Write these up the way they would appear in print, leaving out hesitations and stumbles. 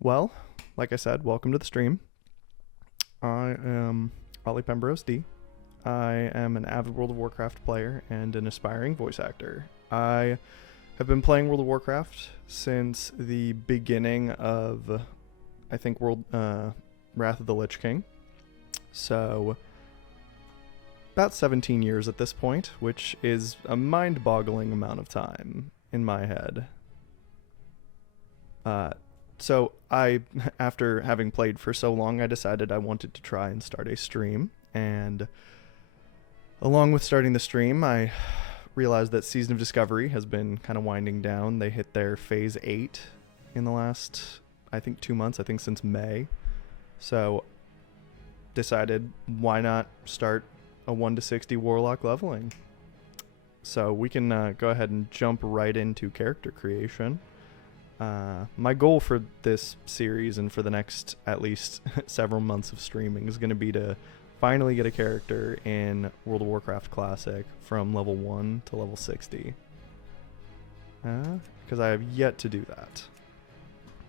Well, like I said, welcome to the stream. I am OllyPemberoseD. I am an avid World of Warcraft player and an aspiring voice actor. I have been playing World of Warcraft since the beginning of, I think, Wrath of the Lich King. So, about 17 years at this point, which is a mind-boggling amount of time in my head. So after having played for so long, I decided I wanted to try and start a stream. And along with starting the stream, I realized that Season of Discovery has been kind of winding down. They hit their Phase 8 in the last, I think, 2 months, I think since May. So decided, why not start a 1 to 60 Warlock leveling? So we can go ahead and jump right into character creation. My goal for this series and for the next at least several months of streaming is going to be to finally get a character in World of Warcraft Classic from level 1 to level 60. Because I have yet to do that.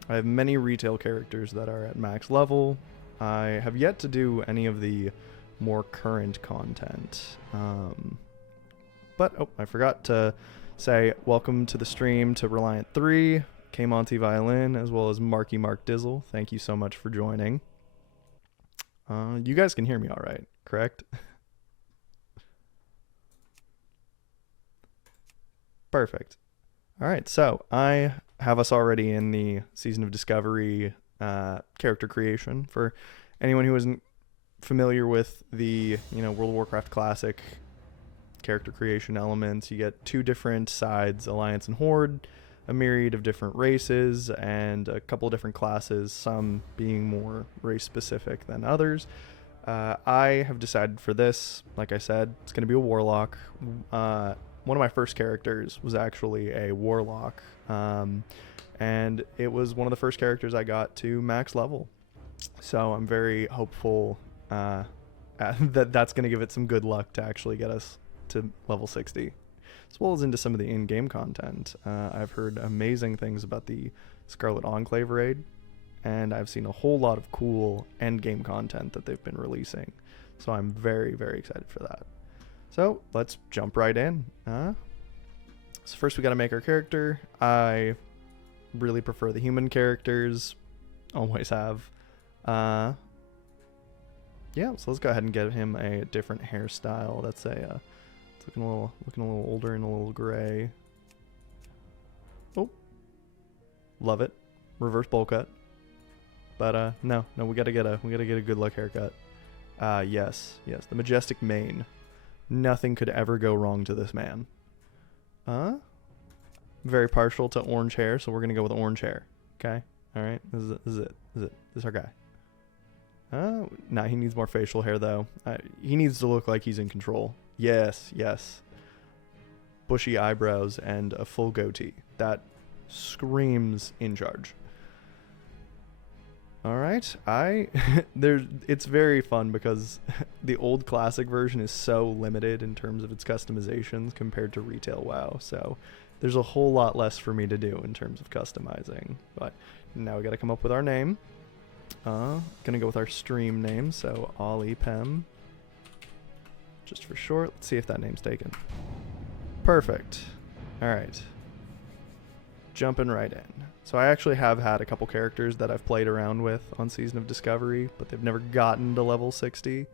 I have many retail characters that are at max level. I have yet to do any of the more current content. But I forgot to say welcome to the stream to Reliant 3. K-Monty Violin, as well as Marky Mark Dizzle. Thank you so much for joining. You guys can hear me all right, correct? Perfect. All right, so I have us already in the Season of Discovery character creation. For anyone who isn't familiar with the World of Warcraft Classic character creation elements, you get two different sides, Alliance and Horde, a myriad of different races and a couple of different classes, some being more race specific than others. I have decided for this, like I said, it's going to be a Warlock. One of my first characters was actually a Warlock, and it was one of the first characters I got to max level. So I'm very hopeful that that's going to give it some good luck to actually get us to level 60. As well as into some of the in-game content. I've heard amazing things about the Scarlet Enclave raid, and I've seen a whole lot of cool end-game content that they've been releasing. So I'm very, very excited for that. So let's jump right in. So first we got to make our character. I really prefer the human characters. Always have. Yeah, so let's go ahead and get him a different hairstyle. That's a... looking a little older and a little gray. Oh, love it. Reverse bowl cut. But no, we gotta get a good luck haircut. Yes, the majestic mane. Nothing could ever go wrong to this man. Very partial to orange hair, so we're gonna go with orange hair. Okay, all right. This is it. This is our guy. Nah, he needs more facial hair though. He needs to look like he's in control. Yes. Bushy eyebrows and a full goatee. That screams in charge. All right, it's very fun because the old classic version is so limited in terms of its customizations compared to retail WoW. So there's a whole lot less for me to do in terms of customizing. But now we got to come up with our name. Gonna go with our stream name, so OllyPem. Just for short. Let's see if that name's taken. Perfect. All right. Jumping right in. So I actually have had a couple characters that I've played around with on Season of Discovery, but they've never gotten to level 60.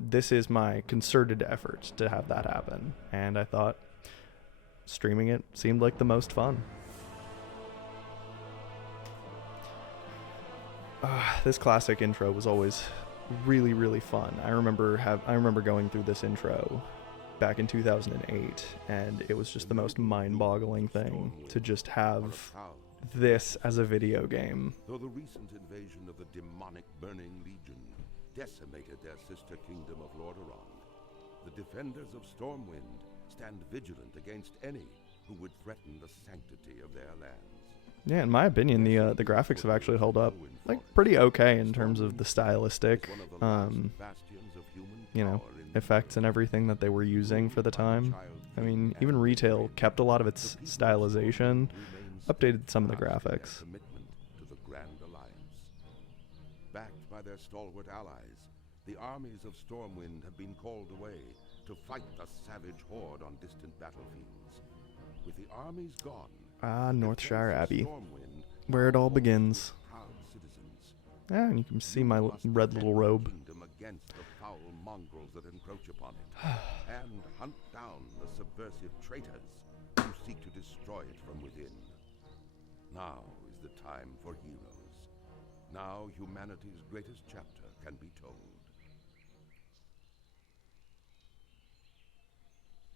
This is my concerted effort to have that happen, and I thought streaming it seemed like the most fun. This classic intro was always really, really fun. I remember going through this intro back in 2008, and it was just the most mind-boggling thing to just have this as a video game. Though the recent invasion of the demonic Burning Legion decimated their sister kingdom of Lordaeron, the defenders of Stormwind stand vigilant against any who would threaten the sanctity of their lands. Yeah, in my opinion, the graphics have actually held up like pretty okay in terms of the stylistic, effects and everything that they were using for the time. I mean, even retail kept a lot of its stylization, updated some of the graphics. To the grand by their stalwart allies, the armies of Stormwind have been called away to fight the savage horde on distant battlefields. With the armies gone, Northshire Abbey, Stormwind where it all begins. proud citizens. Yeah, and you can see my red little robe. Kingdom against the foul mongrels that encroach upon it, and hunt down the subversive traitors who seek to destroy it from within. Now is the time for heroes. Now humanity's greatest chapter can be told.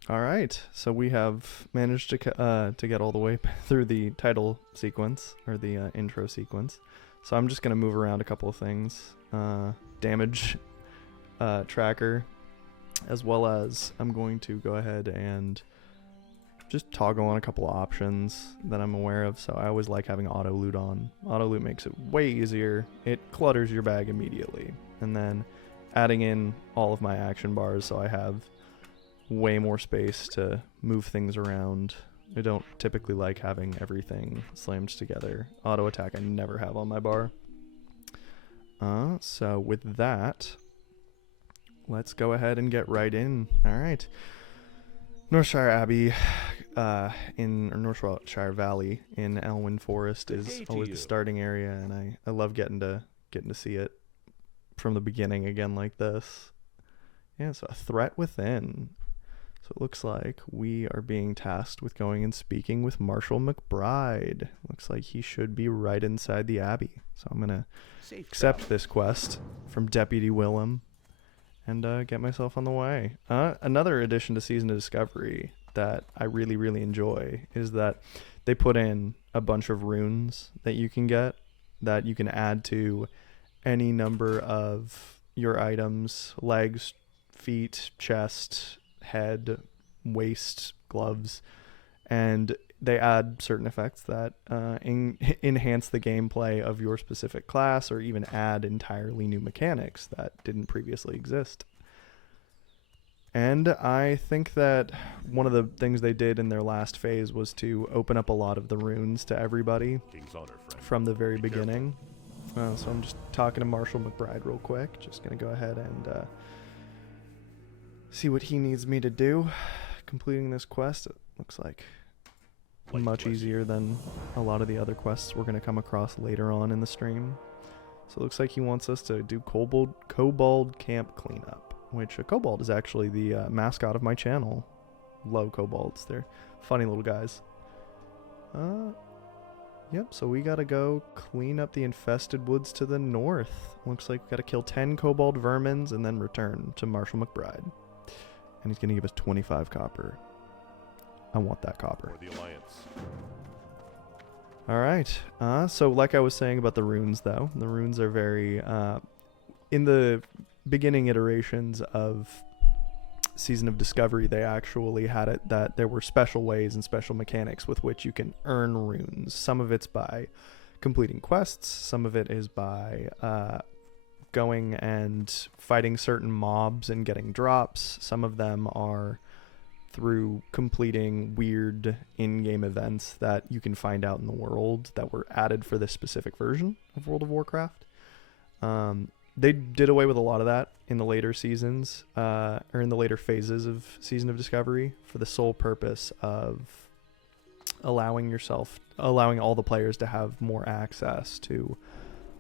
All right, so we have managed to get all the way through the title sequence, or the intro sequence. So I'm just going to move around a couple of things. Damage tracker, as well as I'm going to go ahead and just toggle on a couple of options that I'm aware of. So I always like having auto loot on. Auto loot makes it way easier. It clutters your bag immediately. And then adding in all of my action bars so I have way more space to move things around. I don't typically like having everything slammed together. Auto attack I never have on my bar. So with that, let's go ahead and get right in. All right. Northshire Abbey in Northshire Valley in Elwyn Forest is always the starting area, and I love getting to see it from the beginning again like this. Yeah, so a threat within. So it looks like we are being tasked with going and speaking with Marshal McBride. Looks like he should be right inside the Abbey. So I'm going to accept this quest from Deputy Willem and get myself on the way. Another addition to Season of Discovery that I really, really enjoy is that they put in a bunch of runes that you can get that you can add to any number of your items: legs, feet, chest, head, waist, gloves, and they add certain effects that enhance the gameplay of your specific class, or even add entirely new mechanics that didn't previously exist. And I think that one of the things they did in their last phase was to open up a lot of the runes to everybody from the very beginning. So I'm just talking to Marshal McBride real quick. Just going to go ahead and see what he needs me to do. Completing this quest, it looks like much easier than a lot of the other quests we're going to come across later on in the stream. So it looks like he wants us to do kobold camp cleanup, which a kobold is actually the mascot of my channel. Love kobolds. They're funny little guys. Yep, so we gotta go clean up the infested woods to the north. Looks like we gotta kill 10 kobold vermins and then return to Marshal McBride. And he's gonna give us 25 copper. I want that copper. For the Alliance. Alright, so like I was saying about the runes though, the runes are very, in the beginning iterations of Season of Discovery, they actually had it that there were special ways and special mechanics with which you can earn runes. Some of it's by completing quests, some of it is by going and fighting certain mobs and getting drops. Some of them are through completing weird in-game events that you can find out in the world that were added for this specific version of World of Warcraft. They did away with a lot of that in the later seasons, or in the later phases of Season of Discovery, for the sole purpose of allowing all the players to have more access to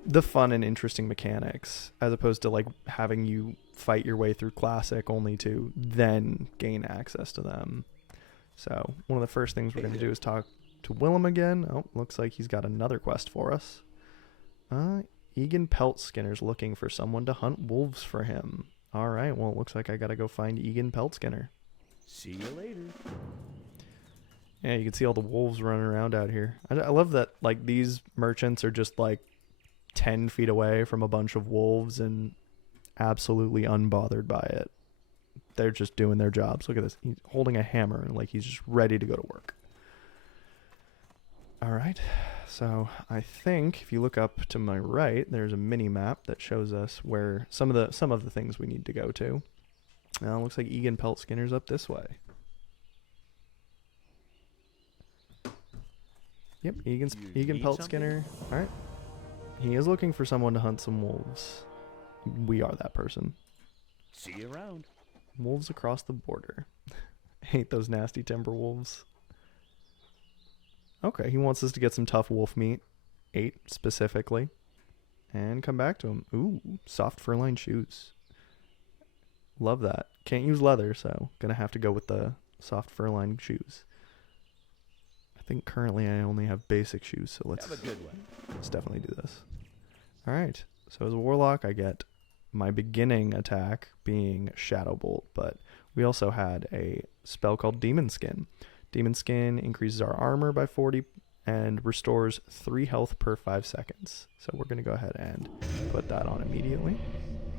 the fun and interesting mechanics, as opposed to like having you fight your way through Classic only to then gain access to them. So one of the first things we're going to do is talk to Willem again. Oh, looks like he's got another quest for us. Egan Peltskinner's looking for someone to hunt wolves for him. All right, well, it looks like I got to go find Egan Peltskinner. See you later. Yeah, you can see all the wolves running around out here. I love that, like, these merchants are just, like, 10 feet away from a bunch of wolves and absolutely unbothered by it. They're just doing their jobs. Look at this. He's holding a hammer, like he's just ready to go to work. All right. So I think if you look up to my right, there's a mini map that shows us where some of the things we need to go to. Now it looks like Egan Peltskinner's up this way. Yep, Egan Peltskinner. All right. He is looking for someone to hunt some wolves. we are that person. See you around. Wolves across the border. Hate those nasty timber wolves. Okay, he wants us to get some tough wolf meat. 8 specifically. And come back to him. Ooh, soft fur-lined shoes. Love that. Can't use leather, so gonna have to go with the soft fur-lined shoes. I think currently I only have basic shoes, so let's Have a good one. let's definitely do this. Alright, so as a warlock I get my beginning attack being Shadow Bolt, but we also had a spell called Demon Skin. Demon Skin increases our armor by 40 and restores 3 health per 5 seconds. So we're going to go ahead and put that on immediately.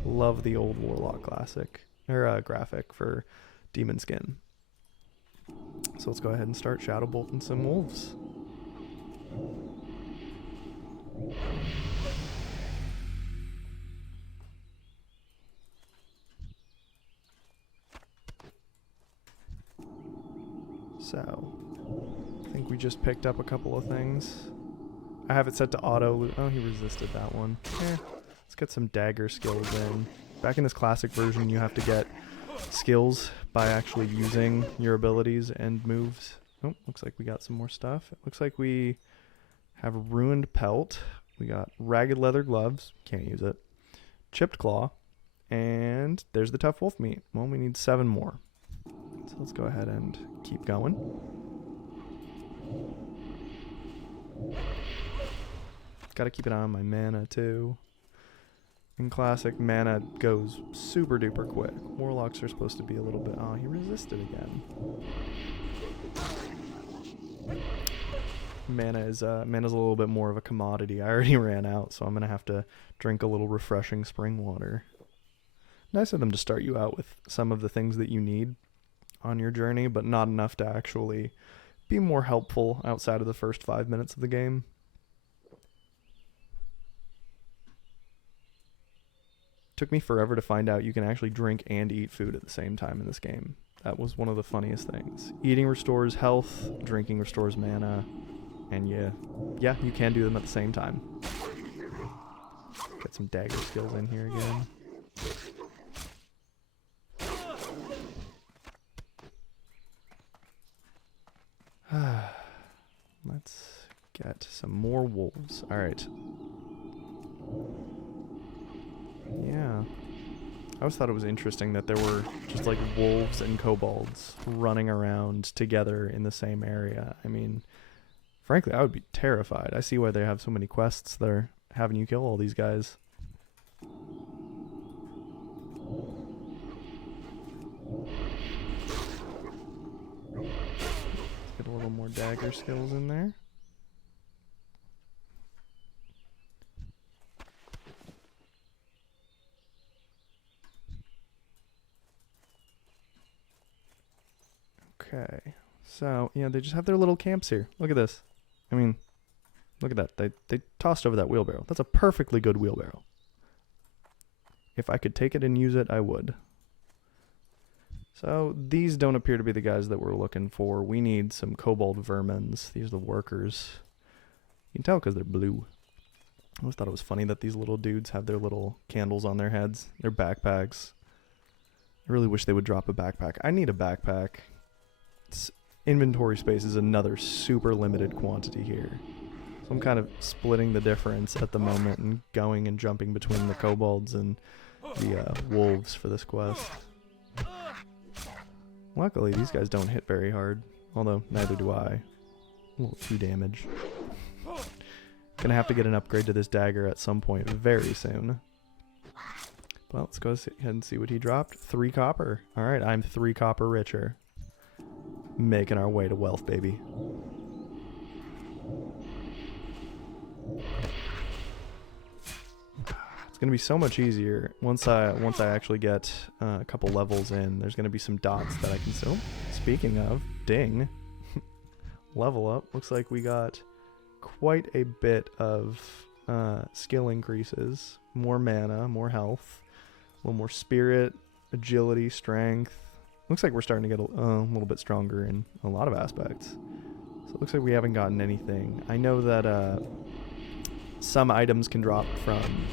Love the old Warlock classic, or graphic for Demon Skin. So let's go ahead and start Shadow Bolting some wolves. So, I think we just picked up a couple of things. I have it set to auto. Oh, he resisted that one. Let's get some dagger skills in. Back in this classic version, you have to get skills by actually using your abilities and moves. Oh, looks like we got some more stuff. It looks like we have ruined pelt. We got ragged leather gloves. Can't use it. Chipped claw. And there's the tough wolf meat. Well, we need 7 more. So let's go ahead and keep going. Gotta keep an eye on my mana too. In classic, mana goes super duper quick. Warlocks are supposed to be a little bit... Oh, he resisted again. Mana's a little bit more of a commodity. I already ran out, so I'm gonna have to drink a little refreshing spring water. Nice of them to start you out with some of the things that you need on your journey, but not enough to actually be more helpful outside of the first 5 minutes of the game. Took me forever to find out you can actually drink and eat food at the same time in this game. That was one of the funniest things. Eating restores health, drinking restores mana, and yeah, you can do them at the same time. Get some dagger skills in here again. Let's get some more wolves. Alright. Yeah. I always thought it was interesting that there were just like wolves and kobolds running around together in the same area. I mean, frankly, I would be terrified. I see why they have so many quests that are having you kill all these guys. Get a little more dagger skills in there. Okay, so yeah, they just have their little camps here. Look at this. I mean, look at that. They tossed over that wheelbarrow. That's a perfectly good wheelbarrow. If I could take it and use it, I would. So these don't appear to be the guys that we're looking for. We need some kobold vermins. These are the workers. You can tell because they're blue. I always thought it was funny that these little dudes have their little candles on their heads. Their backpacks. I really wish they would drop a backpack. I need a backpack. Inventory space is another super limited quantity here. So I'm kind of splitting the difference at the moment and going and jumping between the kobolds and the wolves for this quest. Luckily, these guys don't hit very hard, although neither do I. A little 2 damage. Gonna have to get an upgrade to this dagger at some point very soon. Well, let's go ahead and see what he dropped. 3 copper. Alright, I'm 3 copper richer. Making our way to wealth, baby. It's gonna be so much easier once I actually get a couple levels in. There's gonna be some dots that I can still. Speaking of, ding, level up. Looks like we got quite a bit of skill increases, more mana, more health, a little more spirit, agility, strength. Looks like we're starting to get a little bit stronger in a lot of aspects. So it looks like we haven't gotten anything. I know that some items can drop from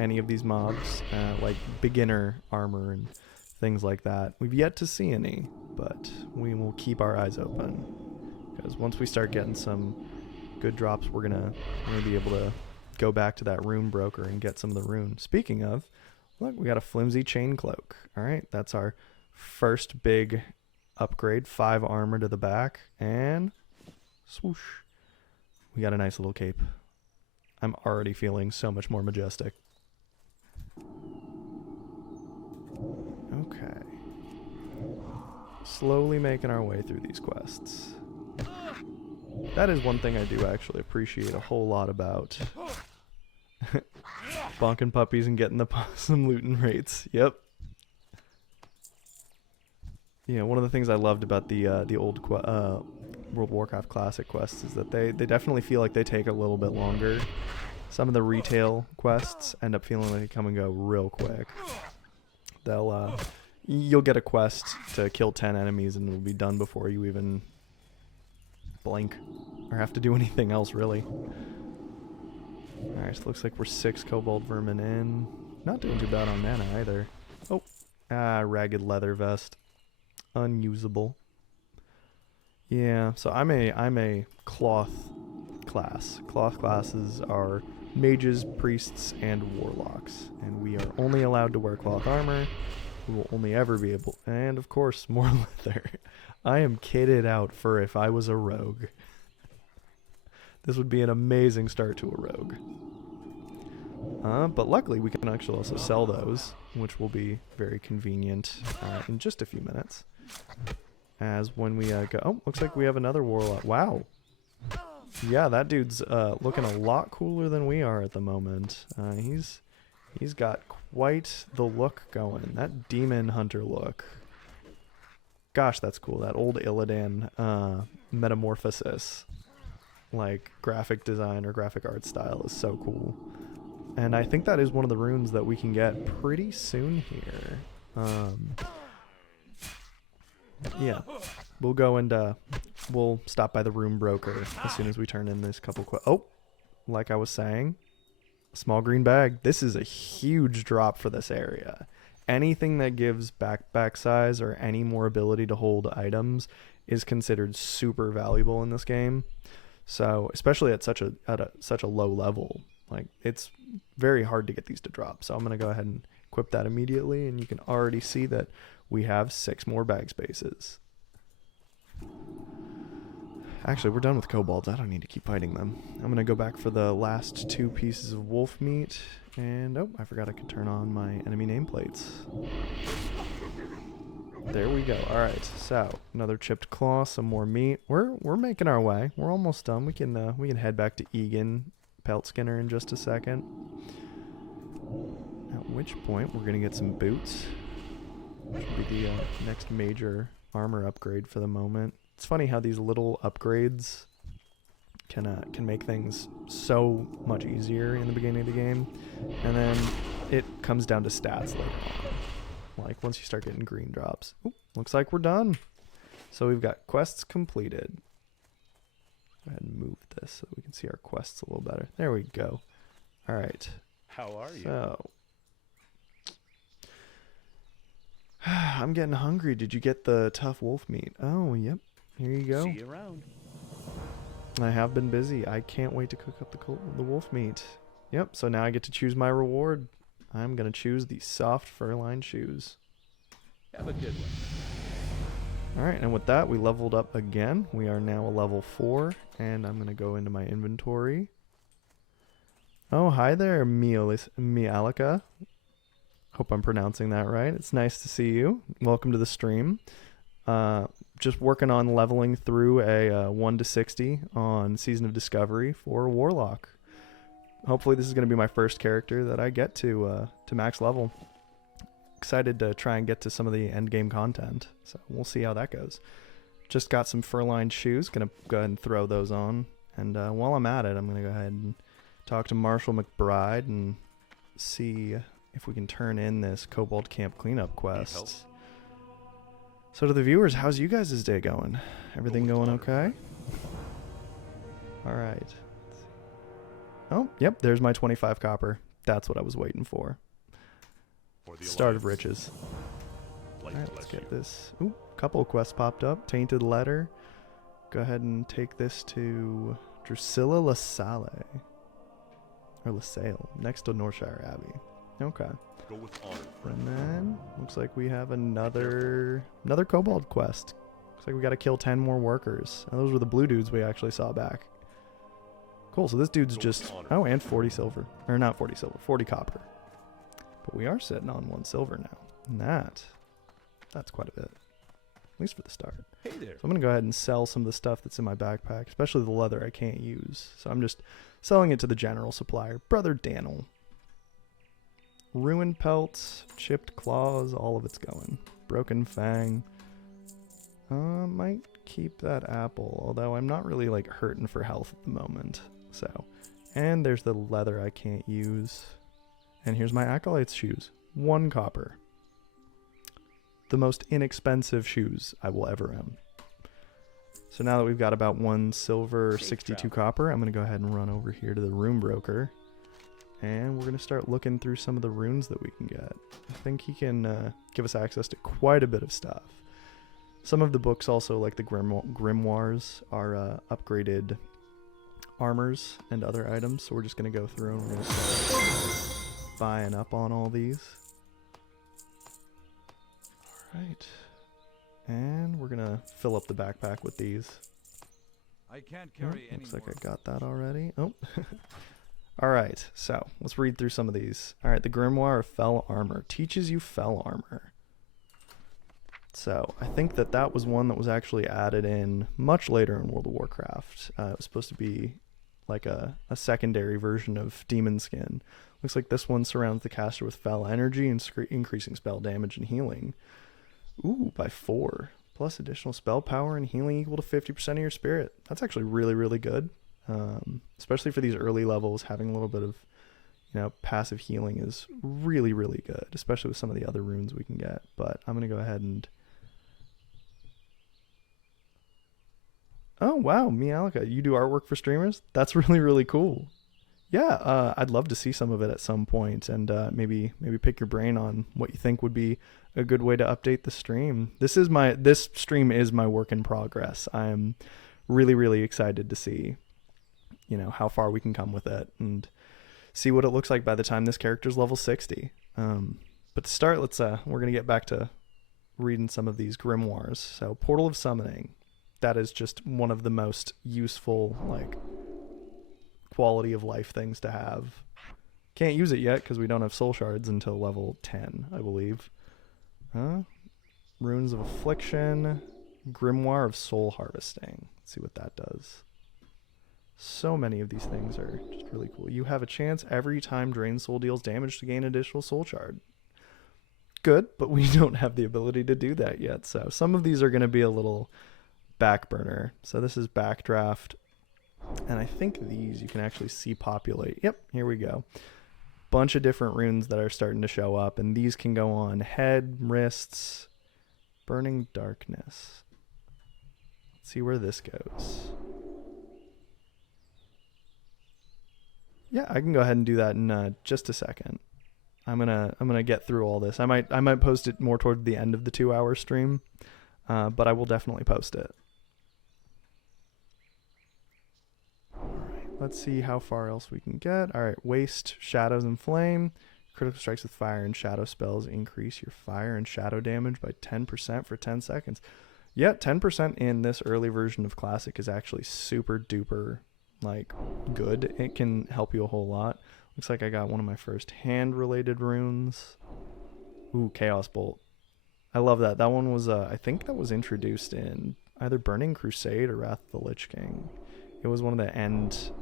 any of these mobs, like beginner armor and things like that. We've yet to see any, but we will keep our eyes open, because once we start getting some good drops, we're gonna be able to go back to that rune broker and get some of the rune. Speaking of, look, we got a flimsy chain cloak. All right, that's our first big upgrade. 5 armor to the back, and swoosh, we got a nice little cape. I'm already feeling so much more majestic. Okay. Slowly making our way through these quests. That is one thing I do actually appreciate a whole lot about bonking puppies and getting some looting rates. Yep. Yeah, one of the things I loved about the old World of Warcraft Classic quests is that they definitely feel like they take a little bit longer. Some of the retail quests end up feeling like they come and go real quick. You'll get a quest to kill 10 enemies and it'll be done before you even blink or have to do anything else, really. Alright, so looks like we're 6 kobold vermin in. Not doing too bad on mana either. Oh, ragged leather vest. Unusable. Yeah, so I'm a cloth class. Cloth classes are mages, priests, and warlocks, and we are only allowed to wear cloth armor. We will only ever be able, and of course, more leather. I am kitted out for if I was a rogue. This would be an amazing start to a rogue. But luckily, we can actually also sell those, which will be very convenient in just a few minutes. As when we go... Oh, looks like we have another warlock. Wow. Yeah, that dude's looking a lot cooler than we are at the moment. He's got quite the look going. That demon hunter look. Gosh, that's cool. That old Illidan metamorphosis, like graphic design or graphic art style, is so cool. And I think that is one of the runes that we can get pretty soon here. Yeah, we'll go and we'll stop by the rune broker as soon as we turn in this couple oh, like I was saying, small green bag. This is a huge drop for this area. Anything that gives backpack size or any more ability to hold items is considered super valuable in this game. So especially at such a low level, like it's very hard to get these to drop. So I'm gonna go ahead and equip that immediately, and you can already see that we have 6 more bag spaces. Actually, we're done with kobolds. I don't need to keep fighting them. I'm going to go back for the last 2 pieces of wolf meat. And, oh, I forgot I could turn on my enemy nameplates. There we go. All right, so another chipped claw, some more meat. We're making our way. We're almost done. We can head back to Egan Pelt Skinner in just a second. At which point, we're going to get some boots. Should be the next major armor upgrade for the moment. It's funny how these little upgrades can make things so much easier in the beginning of the game, and then it comes down to stats later on. Like once you start getting green drops. Ooh, looks like we're done. So we've got quests completed. Go ahead and move this so we can see our quests a little better. There we go. All right. How are you? So I'm getting hungry. Did you get the tough wolf meat? Oh, yep. Here you go. See you around. I have been busy. I can't wait to cook up the wolf meat. Yep, so now I get to choose my reward. I'm going to choose the soft fur-lined shoes. Have a good one. All right, and with that, we leveled up again. We are now a level 4, and I'm going to go into my inventory. Oh, hi there, Mialika. Hope I'm pronouncing that right. It's nice to see you. Welcome to the stream. Just working on leveling through a 1 to 60 on Season of Discovery for Warlock. Hopefully this is going to be my first character that I get to max level. Excited to try and get to some of the end game content, so we'll see how that goes. Just got some fur-lined shoes. Gonna go ahead and throw those on, and while I'm at it, I'm gonna go ahead and talk to Marshall McBride and see if we can turn in this Kobold Camp cleanup quest. So to the viewers, how's you guys' day going? Everything going okay? All right. Oh, yep, there's my 25 copper. That's what I was waiting for. For the Start of Alliance. riches. Light Alright, bless let's get you. this. Ooh, couple of quests popped up. Tainted Letter. Go ahead and take this to Drusilla LaSalle. Or LaSalle, next to Northshire Abbey. Okay. Go with honor, And friend. then, looks like we have another kobold quest. Looks like we gotta kill 10 more workers. And those were the blue dudes we actually saw back. Cool, so this dude's Go just... with honor. Oh, and 40 silver. Or not 40 silver, 40 copper. But we are sitting on 1 silver now. And that's quite a bit. At least for the start. Hey there. So I'm going to go ahead and sell some of the stuff that's in my backpack, especially the leather I can't use. So I'm just selling it to the general supplier, Brother Daniel. Ruined pelts, chipped claws, all of it's going. Broken fang. Might keep that apple, although I'm not really like hurting for health at the moment. So, and there's the leather I can't use. And here's my Acolyte's shoes. 1 copper. The most inexpensive shoes I will ever own. So now that we've got about 1 silver, Safe 62 travel. copper, I'm going to go ahead and run over here to the rune broker. And we're going to start looking through some of the runes that we can get. I think he can give us access to quite a bit of stuff. Some of the books also, like the grimoires, are upgraded armors and other items. So we're just going to go through and we're going to start buying up on all these. Alright. And we're going to fill up the backpack with these. I can't Oh, carry any looks like more. I got that already. Oh. Alright, so let's read through some of these. Alright, the Grimoire of Fell Armor teaches you Fell Armor. So I think that was one that was actually added in much later in World of Warcraft. It was supposed to be like a secondary version of Demon Skin. Looks like this one surrounds the caster with Fell Energy and increasing spell damage and healing. Ooh, by 4. Plus additional spell power and healing equal to 50% of your spirit. That's actually really, really good. Especially for these early levels, having a little bit of, passive healing is really, really good. Especially with some of the other runes we can get. But I'm going to go ahead and... Oh, wow, Meallica, you do artwork for streamers? That's really, really cool. Yeah, I'd love to see some of it at some point, and maybe pick your brain on what you think would be a good way to update the stream. This stream is my work in progress. I'm really, really excited to see, how far we can come with it and see what it looks like by the time this character's level 60. But to start, we're gonna get back to reading some of these grimoires. So, Portal of Summoning. That is just one of the most useful, quality of life things to have. Can't use it yet because we don't have soul shards until level 10, I believe. Runes of Affliction, Grimoire of Soul Harvesting. Let's see what that does. So many of these things are just really cool. You have a chance every time Drained Soul deals damage to gain additional soul shard. Good, but we don't have the ability to do that yet. So some of these are going to be a little back burner. So this is Backdraft. And I think these you can actually see populate. Yep, here we go. Bunch of different runes that are starting to show up. And these can go on head, wrists, Burning Darkness. Let's see where this goes. Yeah, I can go ahead and do that in just a second. I'm gonna get through all this. I might post it more toward the end of the 2-hour stream, but I will definitely post it. Let's see how far else we can get. All right, Waste, Shadows, and Flame. Critical strikes with fire and shadow spells increase your fire and shadow damage by 10% for 10 seconds. Yeah, 10% in this early version of Classic is actually super duper, good. It can help you a whole lot. Looks like I got one of my first hand-related runes. Ooh, Chaos Bolt. I love that. That one was, I think that was introduced in either Burning Crusade or Wrath of the Lich King. It was one of the end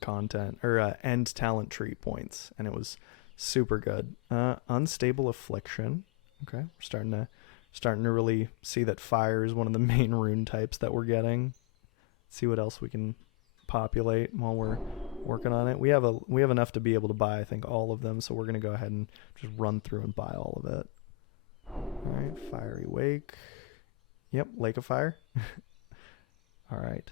content or end talent tree points, and it was super good. Unstable Affliction. Okay, we're starting to really see that fire is one of the main rune types that we're getting. Let's see what else we can populate while we're working on it. We have enough to be able to buy, I think, all of them, so we're gonna go ahead and just run through and buy all of it. All right, Fiery Wake. Yep, Lake of Fire. All right.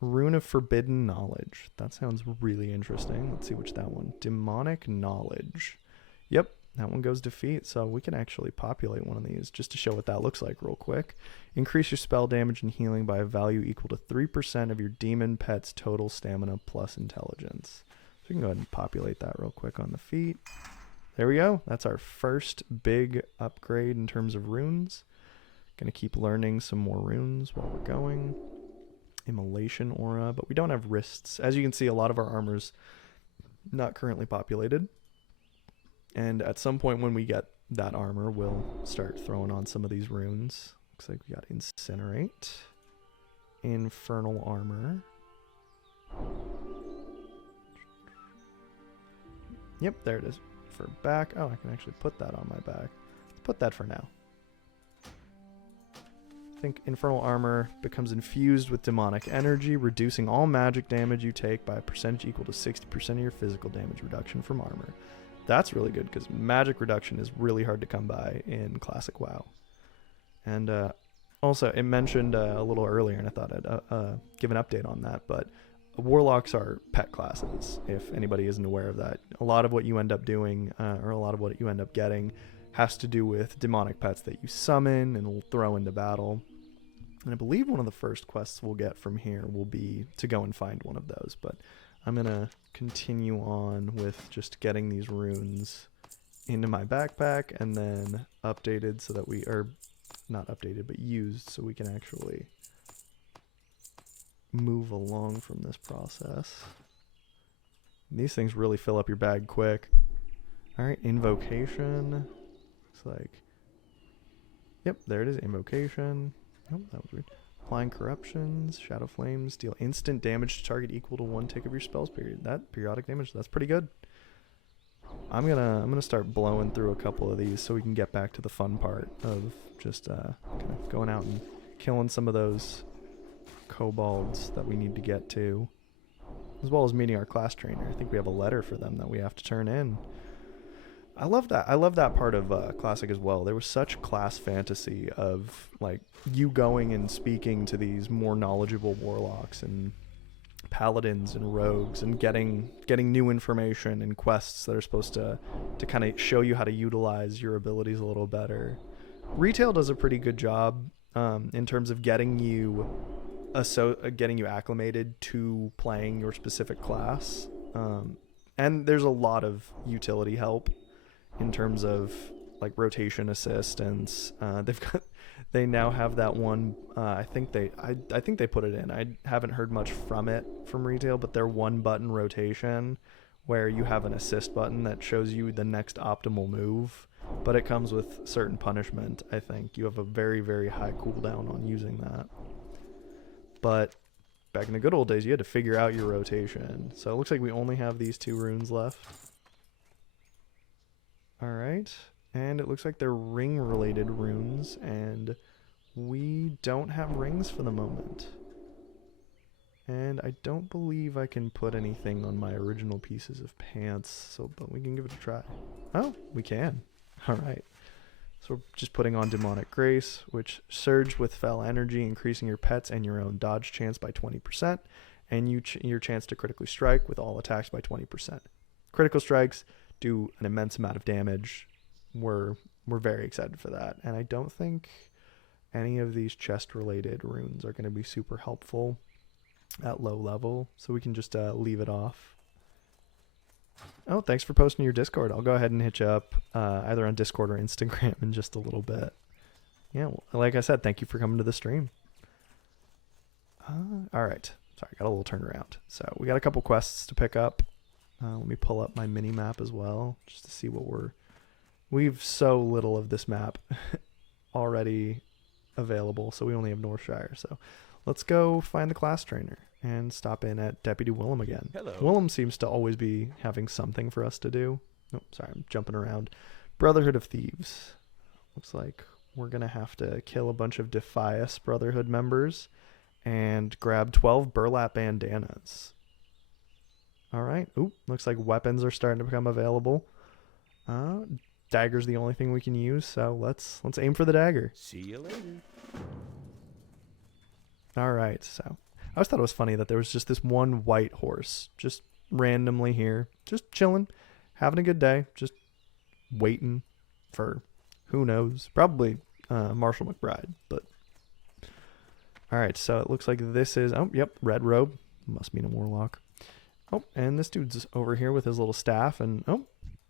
Rune of Forbidden Knowledge. That sounds really interesting. Let's see which that one. Demonic Knowledge. Yep, that one goes defeat. So we can actually populate one of these just to show what that looks like real quick. Increase your spell damage and healing by a value equal to 3% of your demon pet's total stamina plus intelligence. So we can go ahead and populate that real quick on the feet. There we go. That's our first big upgrade in terms of runes. Gonna keep learning some more runes while we're going. Immolation aura, but we don't have wrists. As you can see, a lot of our armor's not currently populated. And at some point when we get that armor, we'll start throwing on some of these runes. Looks like we got Incinerate. Infernal Armor. Yep, there it is. For back. Oh, I can actually put that on my back. Let's put that for now. I think Infernal Armor becomes infused with demonic energy, reducing all magic damage you take by a percentage equal to 60% of your physical damage reduction from armor. That's really good because magic reduction is really hard to come by in Classic WoW. And also, it mentioned a little earlier, and I thought I'd give an update on that, but Warlocks are pet classes, if anybody isn't aware of that. A lot of what you end up doing, or a lot of what you end up getting, has to do with demonic pets that you summon and will throw into battle. And I believe one of the first quests we'll get from here will be to go and find one of those, but I'm going to continue on with just getting these runes into my backpack and then updated so that we are not updated, but used so we can actually move along from this process. These things really fill up your bag quick. All right, invocation. Looks like, yep, there it is, invocation. Oh, that was weird. Applying corruptions, shadow flames, deal instant damage to target equal to 1 tick of your spells period. That periodic damage, that's pretty good. I'm gonna start blowing through a couple of these so we can get back to the fun part of just kind of going out and killing some of those kobolds that we need to get to, as well as meeting our class trainer. I think we have a letter for them that we have to turn in. I love that. I love that part of Classic as well. There was such class fantasy of like you going and speaking to these more knowledgeable warlocks and paladins and rogues and getting new information and quests that are supposed to kind of show you how to utilize your abilities a little better. Retail does a pretty good job in terms of getting you acclimated to playing your specific class, and there's a lot of utility help in terms of like rotation assistance. They now have that one. I think they put it in. I haven't heard much from retail, but their 1-button rotation, where you have an assist button that shows you the next optimal move, but it comes with certain punishment. I think you have a very, very high cooldown on using that. But back in the good old days, you had to figure out your rotation. So it looks like we only have these 2 runes left. All right, and it looks like they're ring-related runes, and we don't have rings for the moment. And I don't believe I can put anything on my original pieces of pants, but we can give it a try. Oh, we can. All right. So we're just putting on Demonic Grace, which surge with fell energy, increasing your pets and your own dodge chance by 20%, and your chance to critically strike with all attacks by 20%. Critical strikes do an immense amount of damage. We're very excited for that, and I don't think any of these chest related runes are going to be super helpful at low level, so we can just leave it off. Oh, thanks for posting your Discord. I'll go ahead and hit you up either on Discord or Instagram in just a little bit. Yeah, well, like I said, thank you for coming to the stream. All right, sorry, got a little turnaround. So we got a couple quests to pick up. Let me pull up my mini map as well, just to see what we've so little of this map already available, so we only have Northshire. So let's go find the class trainer and stop in at Deputy Willem again. Hello. Willem seems to always be having something for us to do. Oh, sorry, I'm jumping around. Brotherhood of Thieves. Looks like we're going to have to kill a bunch of Defias Brotherhood members and grab 12 burlap bandanas. All right. Ooh, looks like weapons are starting to become available. Dagger's the only thing we can use, so let's aim for the dagger. See you later. All right. So I always thought it was funny that there was just this one white horse just randomly here, just chilling, having a good day, just waiting for who knows, probably Marshall McBride. But all right, so it looks like this is, oh, yep, red robe. Must mean a warlock. Oh, and this dude's over here with his little staff, and oh,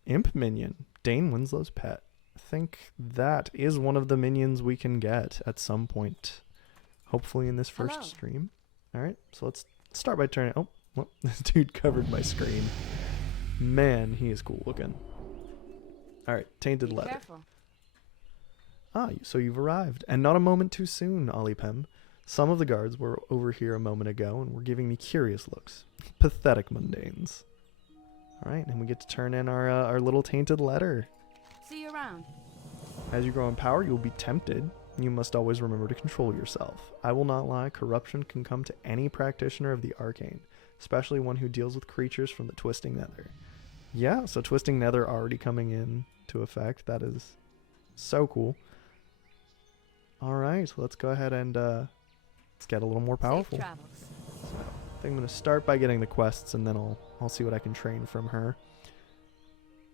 imp minion, Dane Winslow's pet. I think that is one of the minions we can get at some point, hopefully in this first stream. All right, so let's start by turning, oh, well, this dude covered my screen. Man, he is cool looking. All right, tainted leather. Careful. Ah, so you've arrived, and not a moment too soon, OllyPem. Some of the guards were over here a moment ago and were giving me curious looks. Pathetic mundanes. All right, and we get to turn in our little tainted letter. See you around. As you grow in power, you will be tempted. You must always remember to control yourself. I will not lie, corruption can come to any practitioner of the arcane, especially one who deals with creatures from the Twisting Nether. Yeah, so Twisting Nether already coming in to effect. That is so cool. All right, let's go ahead and let's get a little more powerful. Safe travels. So I think I'm going to start by getting the quests, and then I'll see what I can train from her.